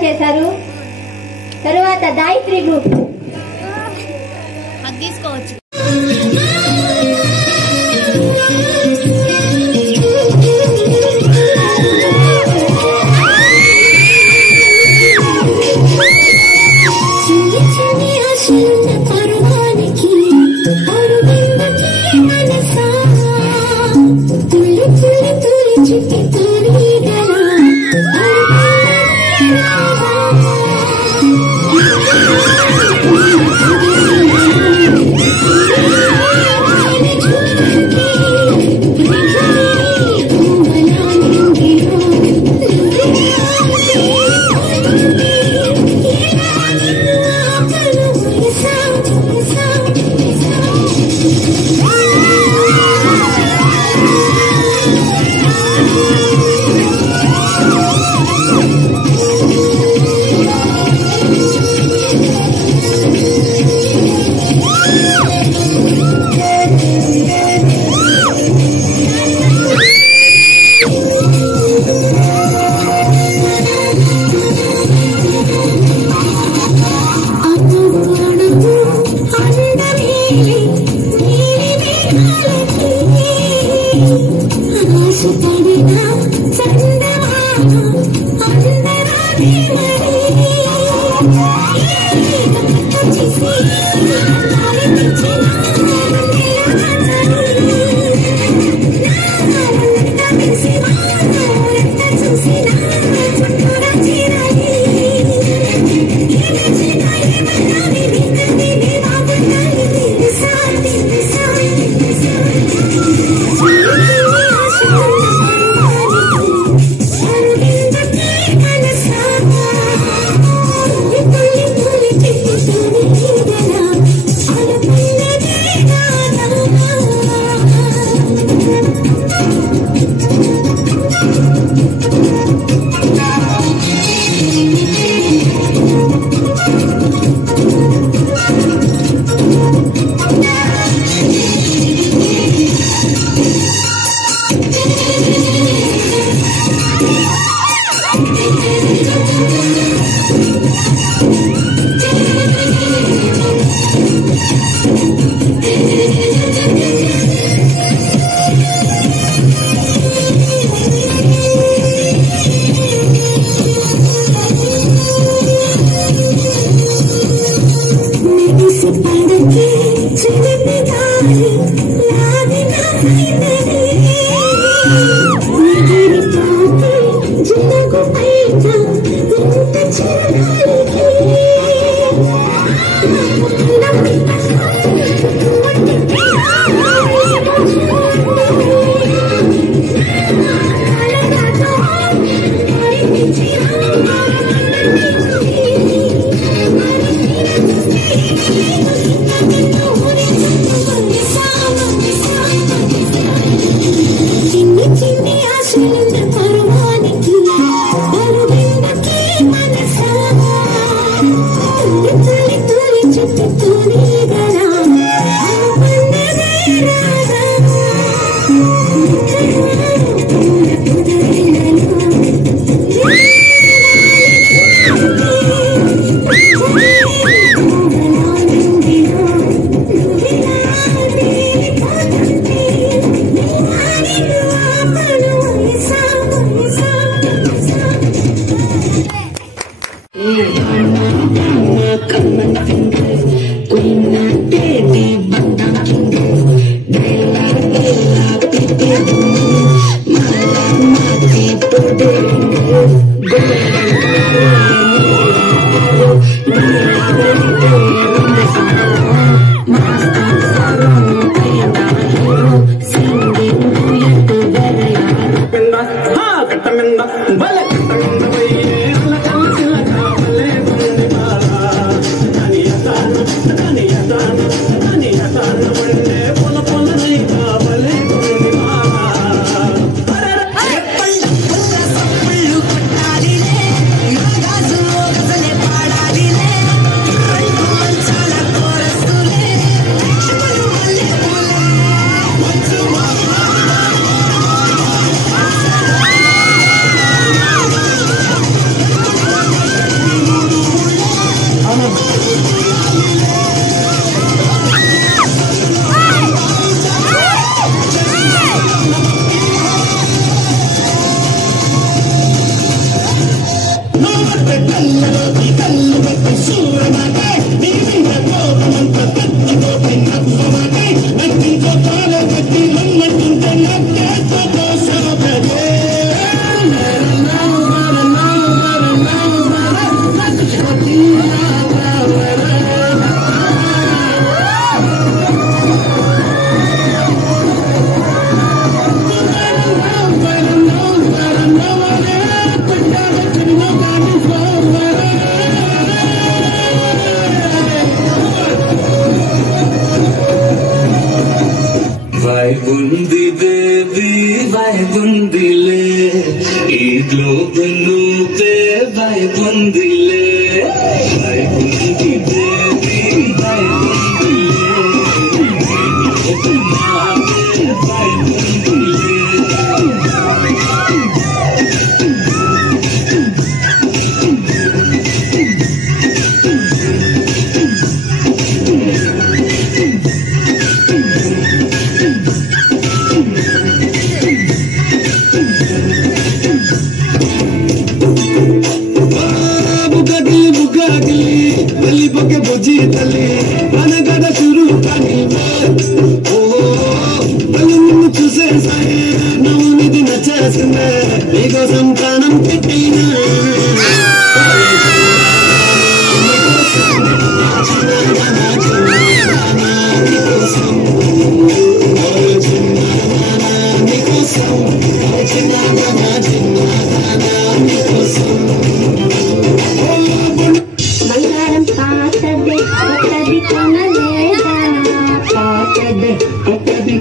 చేశారు. తరువాత గాయత్రి గ్రూప్ తీసుకోవచ్చు.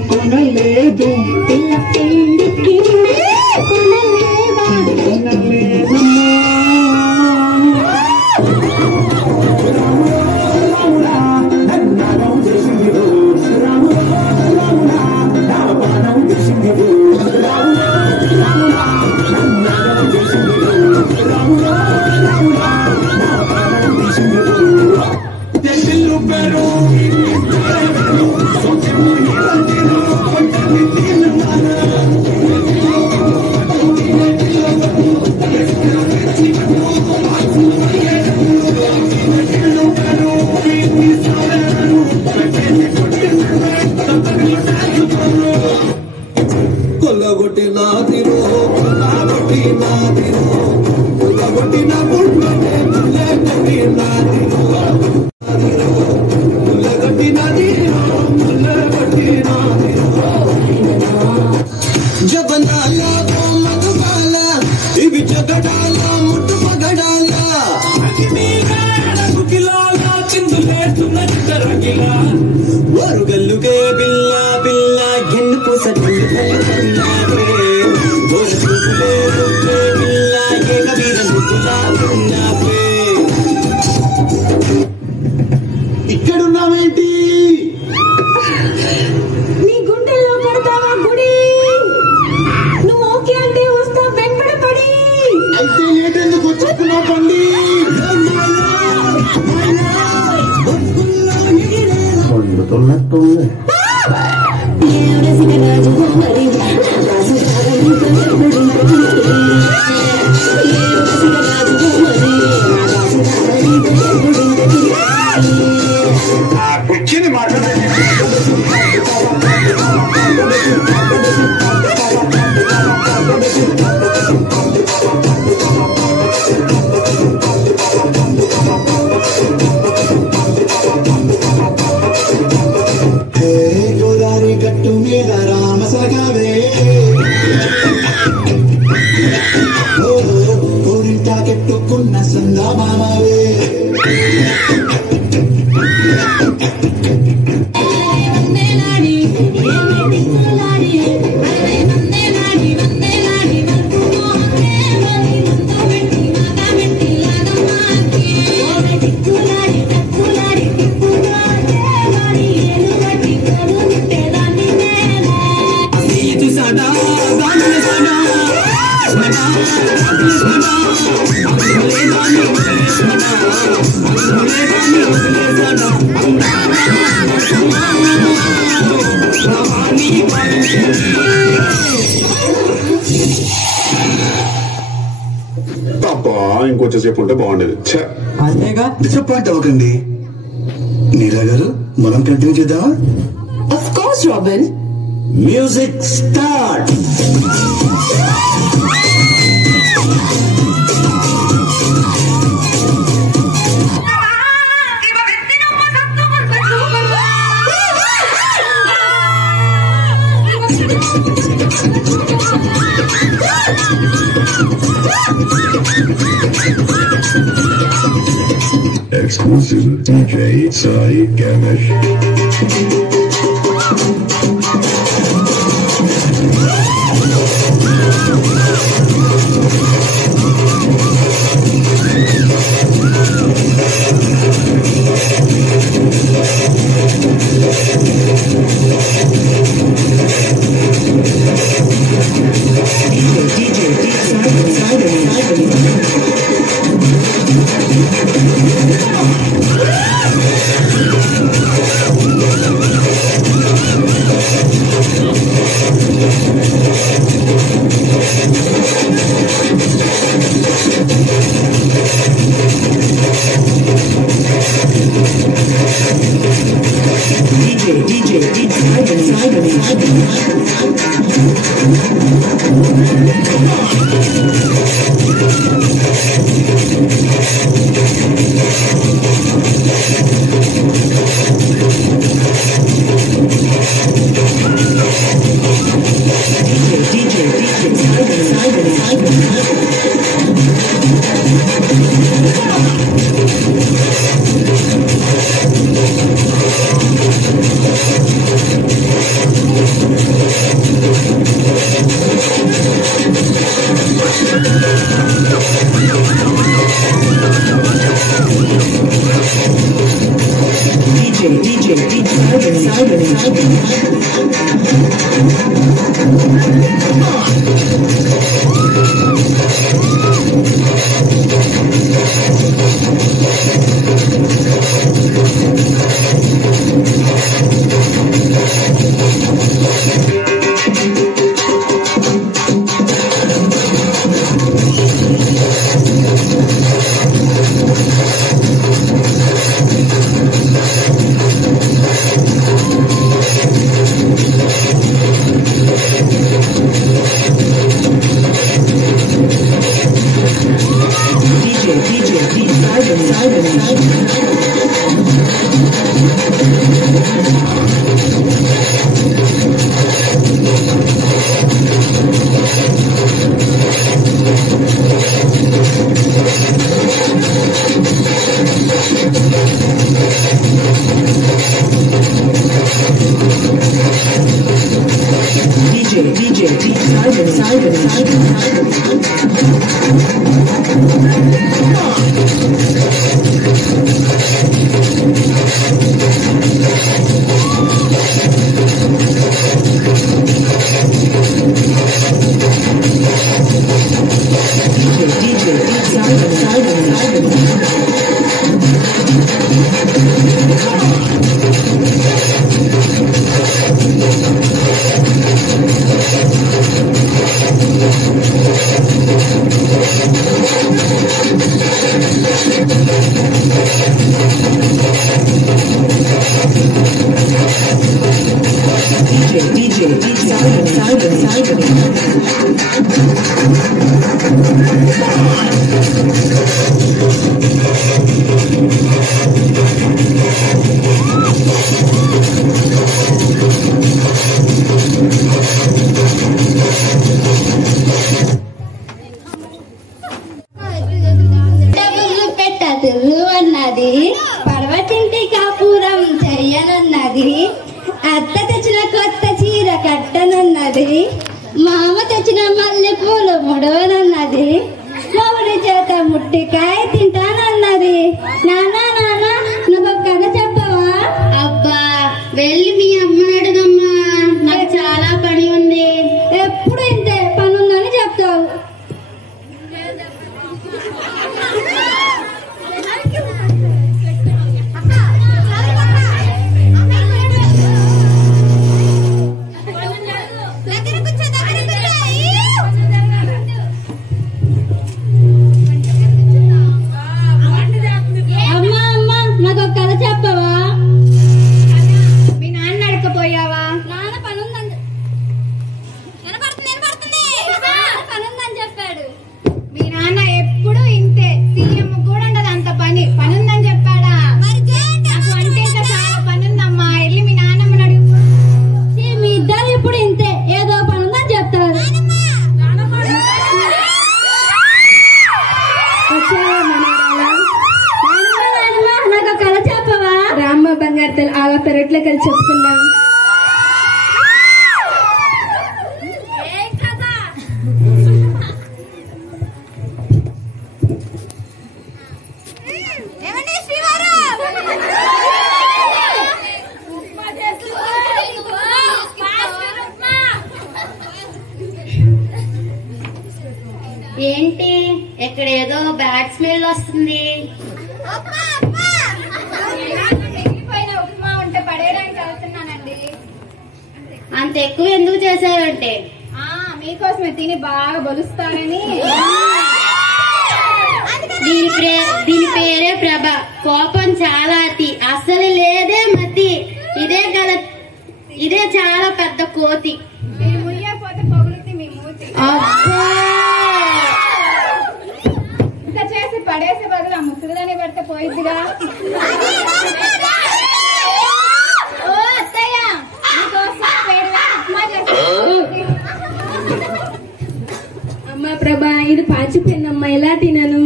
కొనలేదు కొల్లగొట్టినాదిరో కొల్లగొట్టినాదిరో కొల్లగొట్టిన ముళ్ళనే ముల్లే కొట్టినాదిరో ముల్లే కొట్టినాదిరో ముల్లే కొట్టినాదిరో జబనాల ఓ మగవాల ఇవి జగడాల ముట్టు పగడాల అగిమీగాడకుకిలాల చిందులేస్తున్న చిత్తరగిల వరుగల్లుగే బిల్ల బిల్ల ఎన్ను పూస ఇక్కడున్నావేంటి నీ గుండెల్లో కడతావా గుడి నువ్వు ఓకే అంటే వస్తా వెంబడపడి అయితే ఏటెందుకు వచ్చేస్తున్నావు పండి వండుతున్నట్టుంది కూర్చుని మాట్లాడండి గోదావరి గట్టు మీద రామసగావే కోరింట కెట్టుకున్న సందామావే ఇంకొంచెంసేపు ఉంటే బాగుండేది. అంతేగా డిసప్పాయింట్ అవ్వకండి. నీలా గారు మనం కంటిన్యూ చేద్దామా? Of course robin. Music start. Exclusive DJ Sai Ganesh. అన్నది, పడవటింటి కాపురం చెయ్యనన్నది, అత్త తెచ్చిన కొత్త చీర కట్టనన్నది, మామ తెచ్చిన మల్లె పూలు ముడవనన్నది, మొగుడి చేత ముట్టికాయ తింటానన్నది. నానా నానా నాకు కథ చెప్పవా? అబ్బా వెళ్ళి మీ అమ్మని అడుగమ్మా, నాకు చాలా పని ఉంది. ఎప్పుడు ఇంతే పని ఉందని చెప్తావు. అలా పెరట్లో కలిసి చెప్పుకుందాం. ఏంటి ఇక్కడ ఏదో బ్యాడ్ స్మెల్ వస్తుంది? అంత ఎక్కువ ఎందుకు చేశారంటే మీకోసమే తిని బాగా బలుస్తారని. దీని పేరే ప్రభ. కోపం చాలా అతి, అసలు లేదే మతి. ఇదే చాలా పెద్ద కోతి. మీరు ముయ్యకపోతే పొగులుతి మీ మూతి. ఇంకా చేసి పడేసే బదులు ఆ ముసలిదాన్ని పడితే పోయిద్దిగా. అమ్మా ప్రభా, ఇది పాచిపోయిందమ్మా, ఎలా తినను?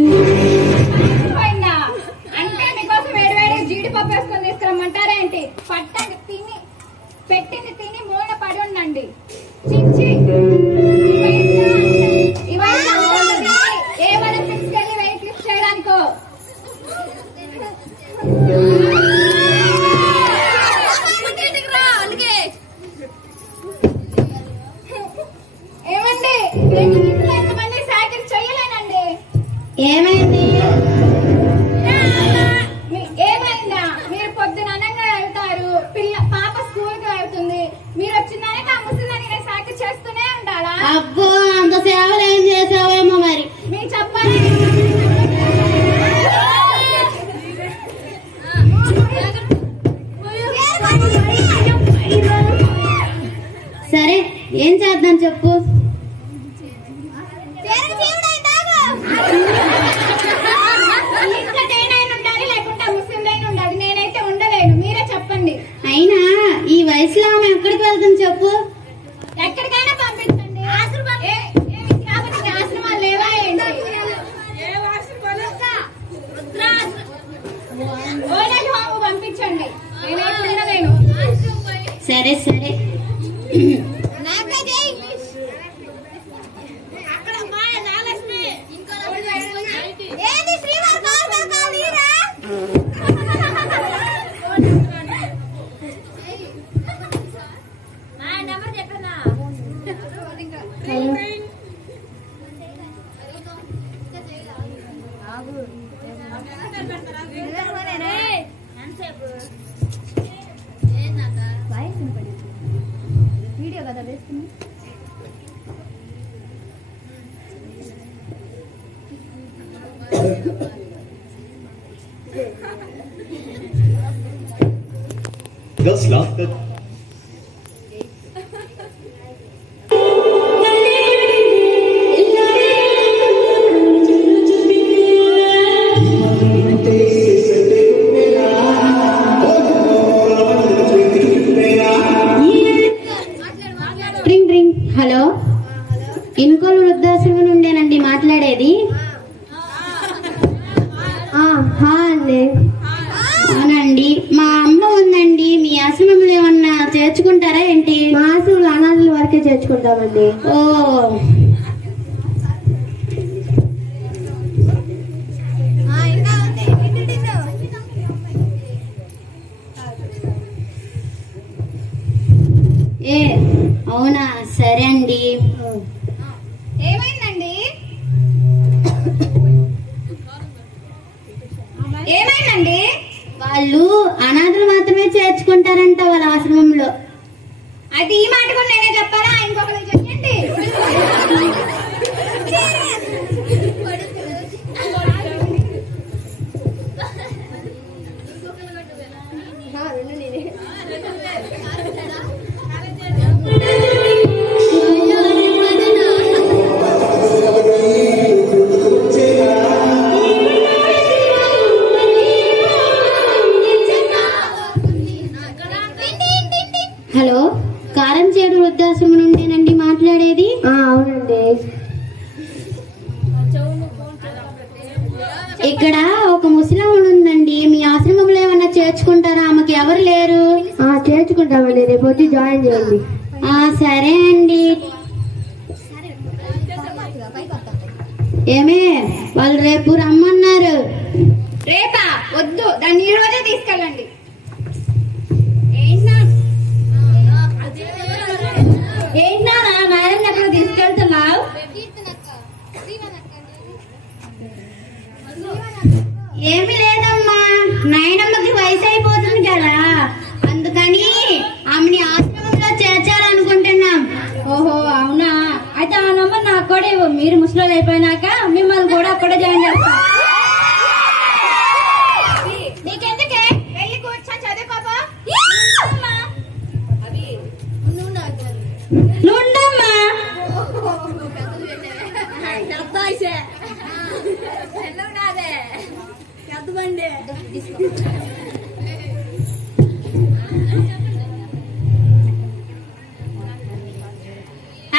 అంటే మీకోసం వేడి వేడి జీడిపప్పు వేసుకొని తీసుకురమ్మంటారేంటి? పట్టండి, తిని పెట్టింది తిని మూల పడి ఉండండి. చిచ్చి ఏమైనా తీసుకెళ్ళి వెయిట్ లిఫ్ట్ చేయడానికో. ఏమండి, ఎంతమంది సైకిల్ చేయలేనండి. ఏమైంది? ఏమైందా? మీరు పొద్దున అనంగా వెళ్తారు, పాప స్కూల్ కి వెళ్తుంది, మీరు వచ్చిందానే ఆ ముసలిని నేను సైకిల్ చేస్తూనే ఉండాలా? అబ్బో, అంత సేవలు ఏం చేసావేమో మరి. మీరు చెప్పండి. సరే, ఏం చేద్దాం చెప్పు. నేనైతే ఉండలేను, మీరే చెప్పండి. అయినా ఈ వయసులో ఆమె ఎక్కడికి వెళ్తుంది చెప్పు. ఎక్కడికైనా పంపించండి. ఆశ్రమాలు లేవా ఏంటి? పంపించండి, నేనైతే ఉండలేను. సరే సరే. వీడియో కదా వేసుకుని Girls laugh that. హలో, ఇన్కోలు వృద్ధాశ్రమం నుండేనండి మాట్లాడేది. అండి. అవునండి, మా అమ్మ ఉందండి. మీ ఆశ్రమంలో ఏమన్నా చేర్చుకుంటారా ఏంటి? మా ఆశ్రమంలో అనాథుల వరకే చేర్చుకుంటామండి. ఓ, ఏ అవునా, సరే అండి. ఏమైందండి? ఏమైందండి? వాళ్ళు అనాథలు మాత్రమే చేర్చుకుంటారంట వాళ్ళ ఆశ్రమంలో. అయితే ఈ మాట కూడా నేనే చెప్పాలా? ఇంకొకరికి చెప్పండి. హలో, కారంచేడు వృద్ధాశ్రమం నుండేనండి మాట్లాడేది. అవునండి. ఇక్కడ ఒక ముసలావిడ ఉందండి. మీ ఆశ్రమంలో ఏమన్నా చేర్చుకుంటారా? ఆమెకి ఎవరు లేరు. చేర్చుకుంటామండి, రేపు వచ్చి జాయిన్ చేయండి. సరే అండి. ఏమే, వాళ్ళు రేపు రమ్మన్నారు. రేపా? వద్దు, దాన్ని ఈ రోజే తీసుకెళ్ళండి. ఏంటా నారాయణ ఎక్కడ తీసుకెళ్తున్నావు? ఏమి లేదమ్మా, నాయనమ్మకి వయసు అయిపోతుంది కదా, అందుకని ఆమెని ఆశ్రమంలో చేర్చాలనుకుంటున్నాం. ఓహో, అవునా? అయితే ఆ నంబర్ నాకు కూడా ఇవ్వు. మీరు ముసలి అయిపోయినాక మిమ్మల్ని కూడా అక్కడే జాయిన్ చేస్తాం. నీకెందుకే? వెళ్ళి కూర్చొని చదువుకోపో. నుండమ్మా.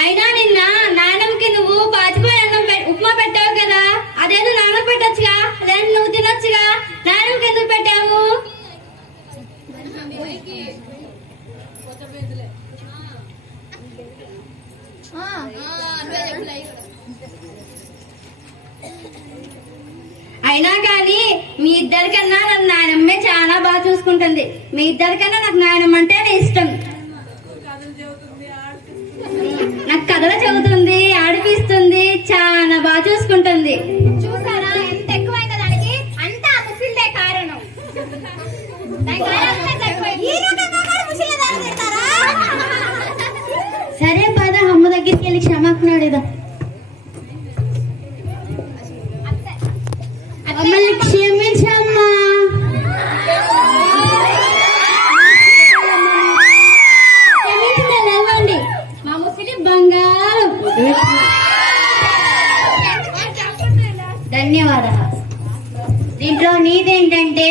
అయినా నిన్న నాన్నమ్మకి నువ్వు పాచిపోయి అన్నం ఉప్మా పెట్టావు కదా, అదేదో నాన్నకు పెట్టొచ్చుగా, లేదా నువ్వు తినొచ్చుగా. నాన్నమ్మకి ఎందుకు పెట్టావు? అయినా కానీ మీ ఇద్దరికన్నా నన్ను నాయనమ్మే చాలా బాగా చూసుకుంటుంది. మీ ఇద్దరికన్నా నాకు నాయనమ్మ అంటేనే ఇష్టం. నాకు కథలు చెబుతుంది, ఆడిపిస్తుంది, చాలా బాగా చూసుకుంటుంది. చూసారా ఎంత ఎక్కువైందో దానికి? అంతా ఆ ముసిల్దే కారణం. సరే పద, అమ్మ దగ్గరికి వెళ్ళి క్షమాపణ అడుగుదాం. మమ్మల్ని క్షమించమ్మా. క్షమించలేవండి, మా ముసలి బంగారం. ధన్యవాదాలు. దీంట్లో నీదేంటంటే,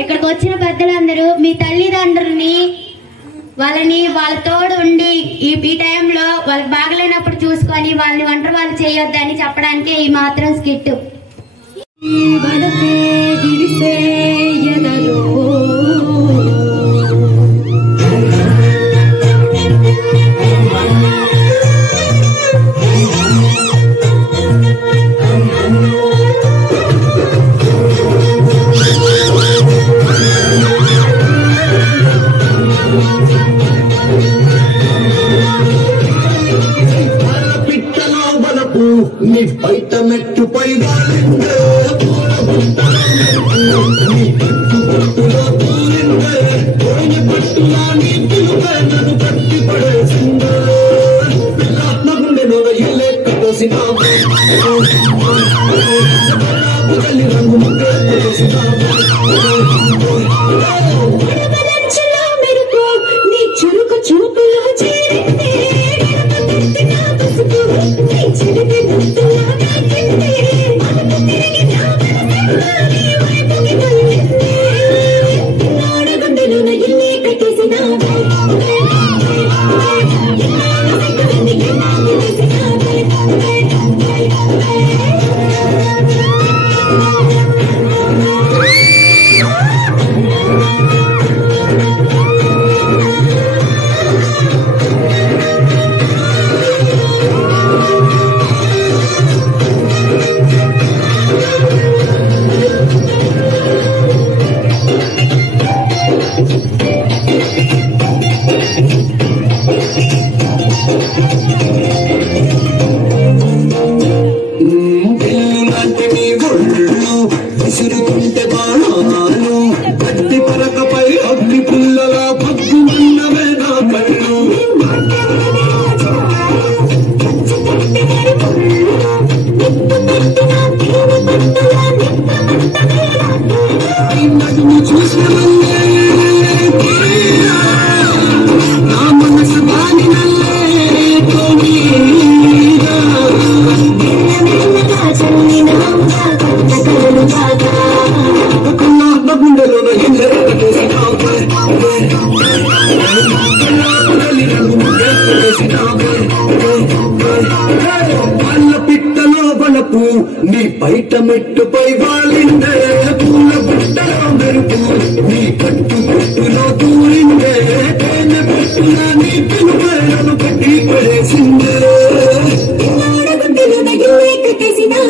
ఇక్కడికి వచ్చిన పెద్దలందరూ మీ తల్లిదండ్రుల్ని వాళ్ళ తోడు ఉండి ఈ టైంలో వాళ్ళకి బాగలేనప్పుడు చూసుకొని వాళ్ళని ఒంటరి వాళ్ళు చేయొద్దని చెప్పడానికి ఈ మాత్రం స్కిట్. వలపు నీ బయట మెట్టుపై వాలిందే పట్టులో తూలిందే పోయిన పట్టులా నీ పిలుపే నన్ను కట్టి పడేసిందే పిల్లాత్మ గుండెలో ఎల్లే కట్టేసినావు రంగు ముగ్గే నీ చురుకు చూపులో చేరిందే గుండెలోన ఇల్లే కట్టేసినా విసురుతుంటే బాణాలు కత్తి పరకపై అగ్ని పుల్లలా పగ్గుమన్నవే నా కళ్ళు నన్ను చూసిన నా మనసు బాని నల్లే గుండెలోన ఇల్లే పళ్ళ పిట్టలో బలపు నీ బయట మెట్టుపై వాలిందే పూల పుట్టలో మెరుపు నీ కట్టు పుట్టులో దూరిందే తేనె పుట్టులా నీ పిలుపేలను కట్టి పడేసిందే గుండెలోన ఇల్లే కట్టేసినా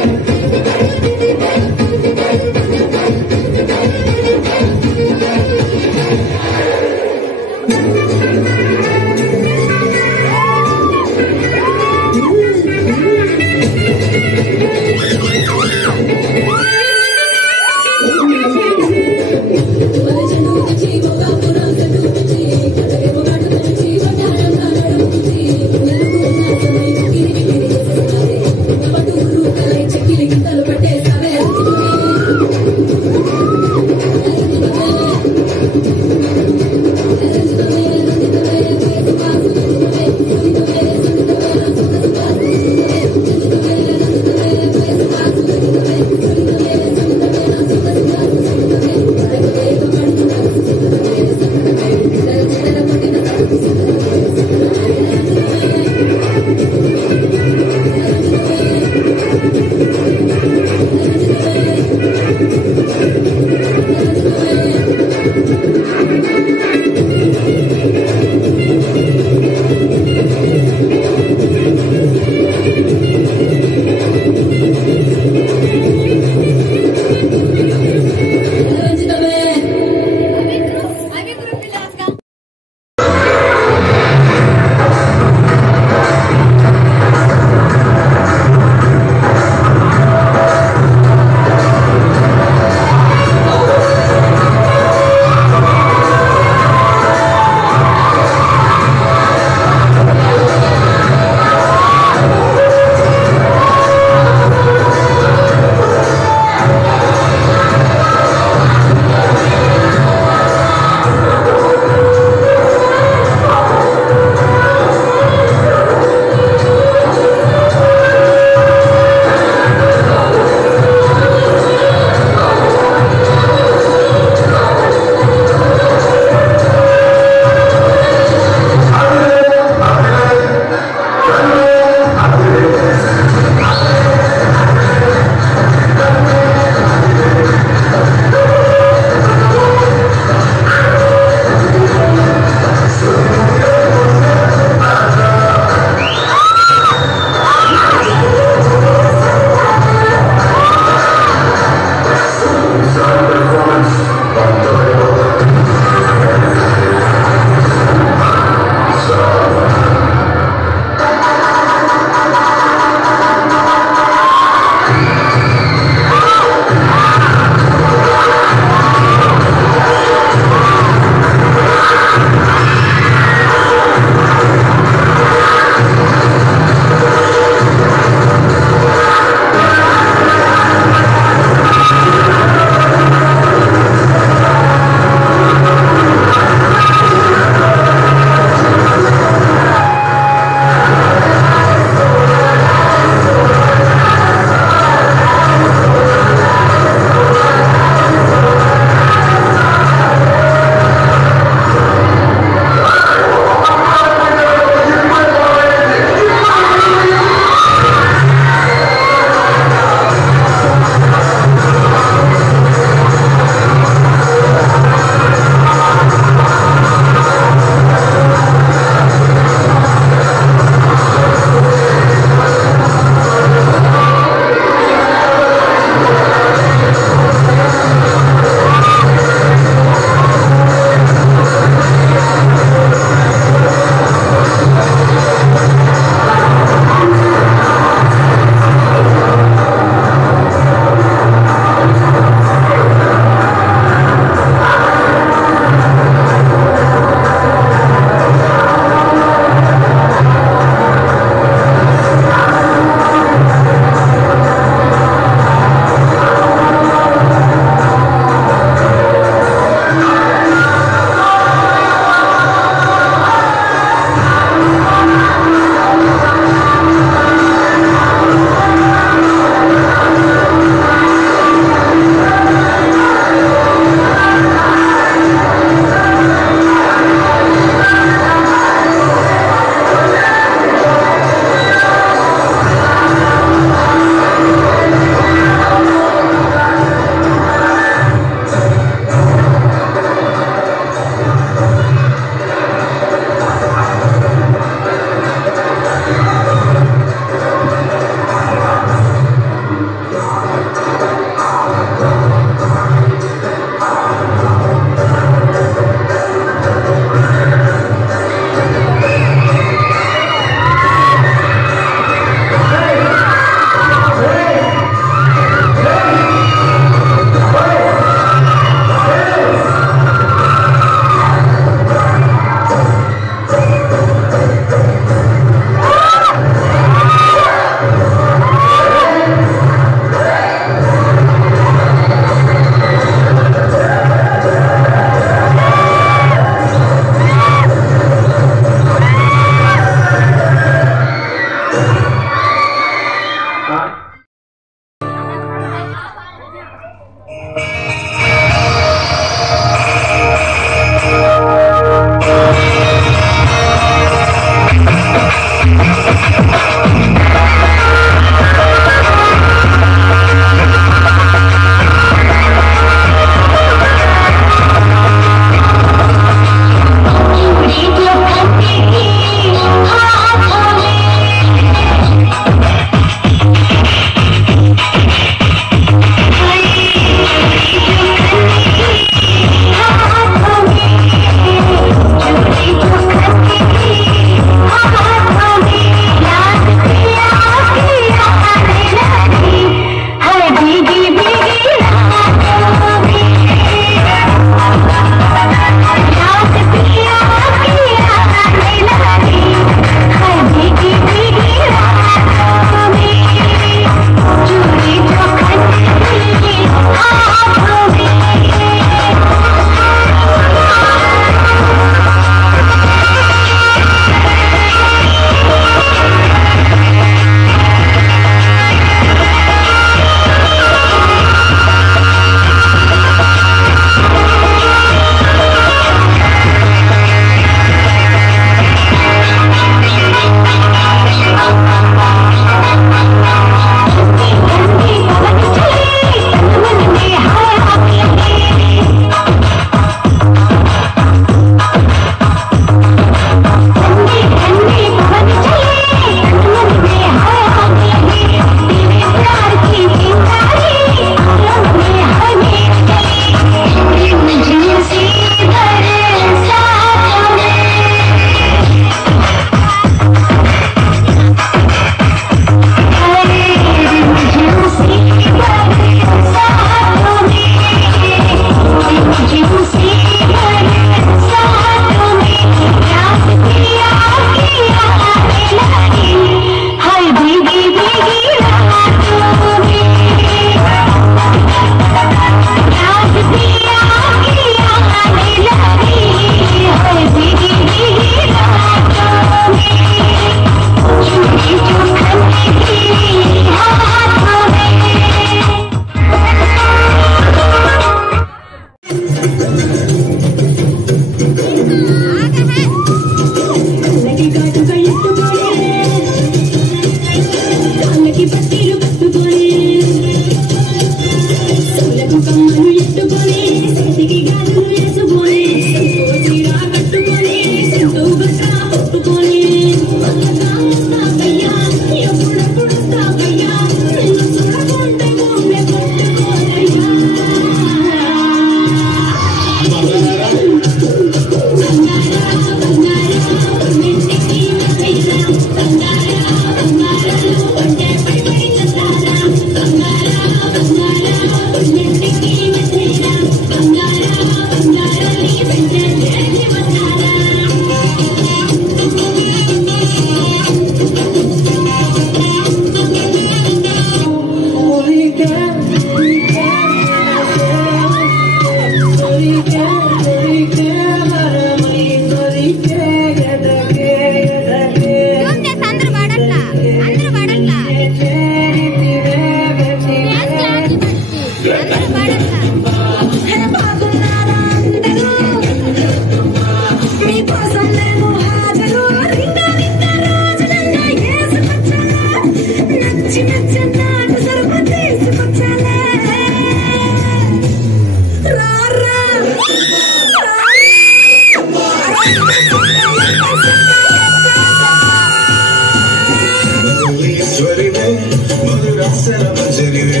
రాసల మంజరివే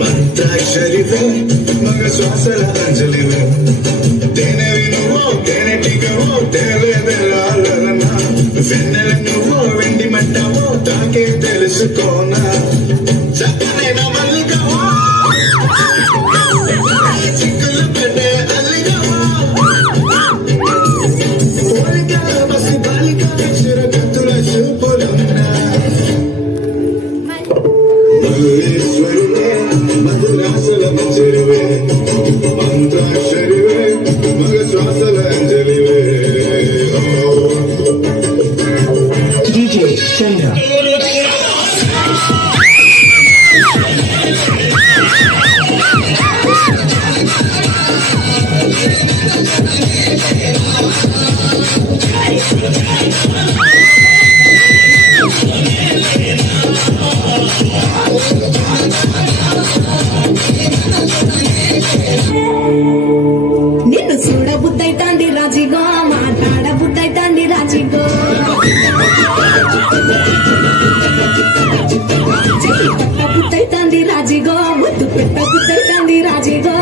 మంత్రాక్షరివే మగ శ్వాసల అంజలివే తేనెవి నువ్వు తేనెటిగవో తేలేదెలాలన్నా వెన్నెల నువ్వు వెండి మట్టవో తాకే తెలుసుకోనా చక్కనైన మల్లికవో చిక్కులు పెట్టే అల్లిగవో పోలికల బసి బాలిక చిరగతుల చూపులున్నా మల్లేశ్వరివే మధురాసల మంజరివే మంత్రాక్షరివే మగ శ్వాసల అంజలివే DJ Chandra. నిన్ను చూడ బుద్ధైతాంది రాజిగో మాట్లాడ బుద్ధైతాంది రాజిగో బుద్ధైతాంది రాజిగో ముద్దు పెట్ట బుద్ధైతాంది రాజిగో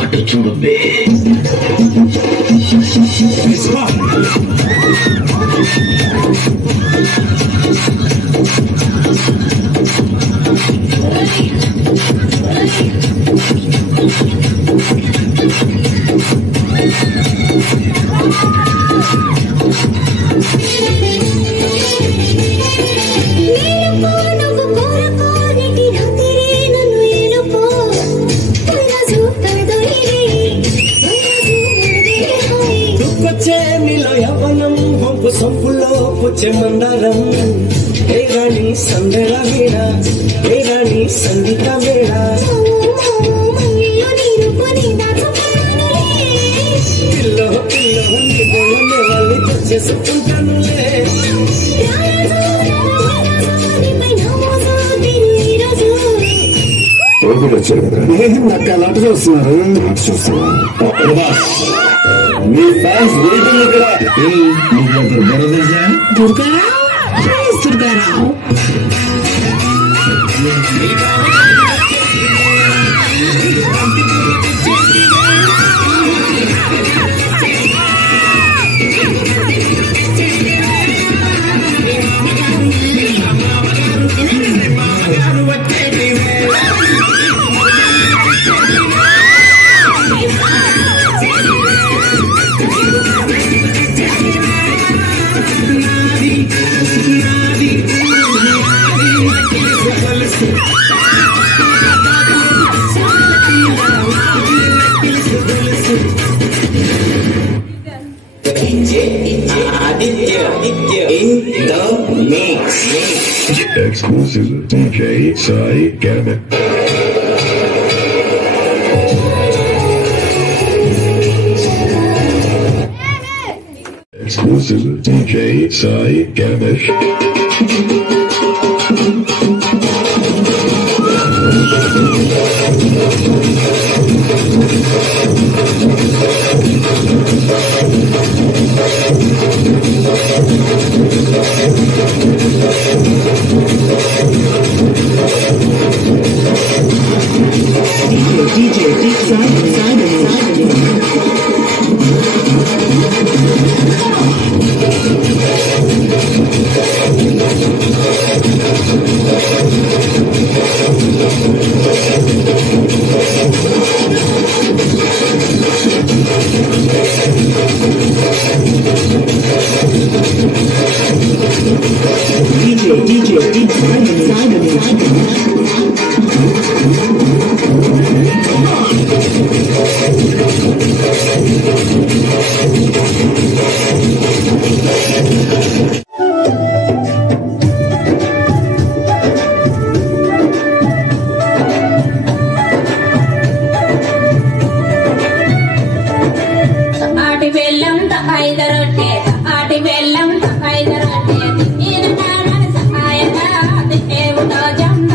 అటు చూడబే సంపులో పుచ్చే మందారం ఏ రాణి సందెళ మేడ ఏ రాణి సంగీత మేడ పిల్లో పిల్లో నిగోలనే వాళ్ళని తెచ్చేసుకుంటానులే నాకు అలాంటిగా వస్తున్నారు మీ ఫ్యాన్స్ వెయిటింగ్ ఇక్కడ Durgarao Exclusive DJ Sai Gavin. Exclusive DJ Sai Gavin.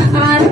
ఆటి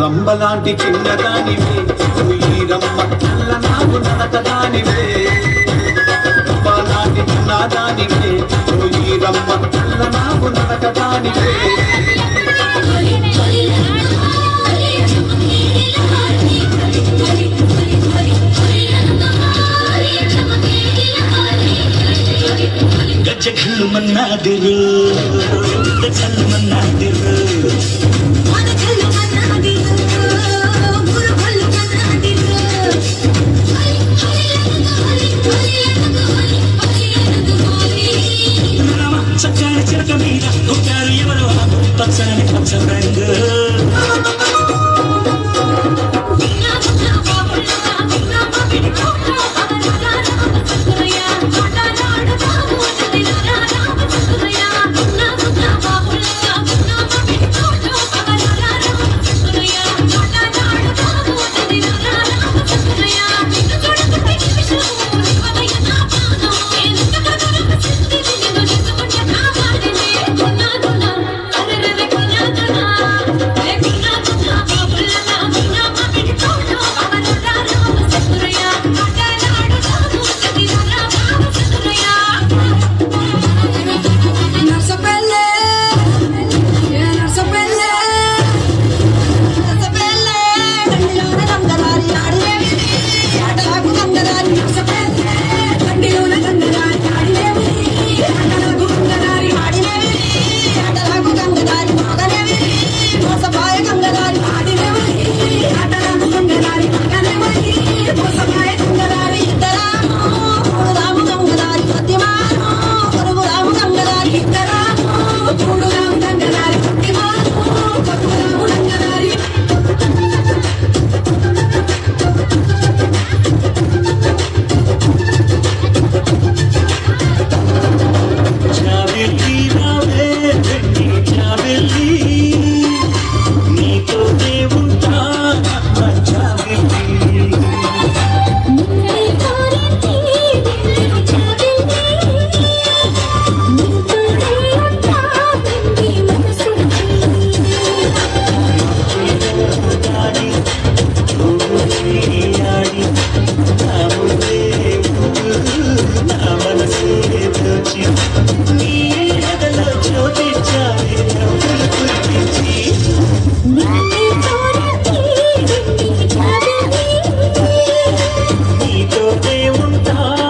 రంబలాంటి చిన్నదానివే ఈ రమ్మ నల్ల నాకు నడకదానివే రంబలాంటి చిన్నదానివే ఈ రమ్మ నల్ల నాకు నడకదానివే గజ్జలు మన్నాదిరు గజ్జలు మన్నాదిరు చక్కని చిరక మీద గుట్టారు ఎవరు పచ్చని పచ్చ రంగు నీతోనే ఉంటా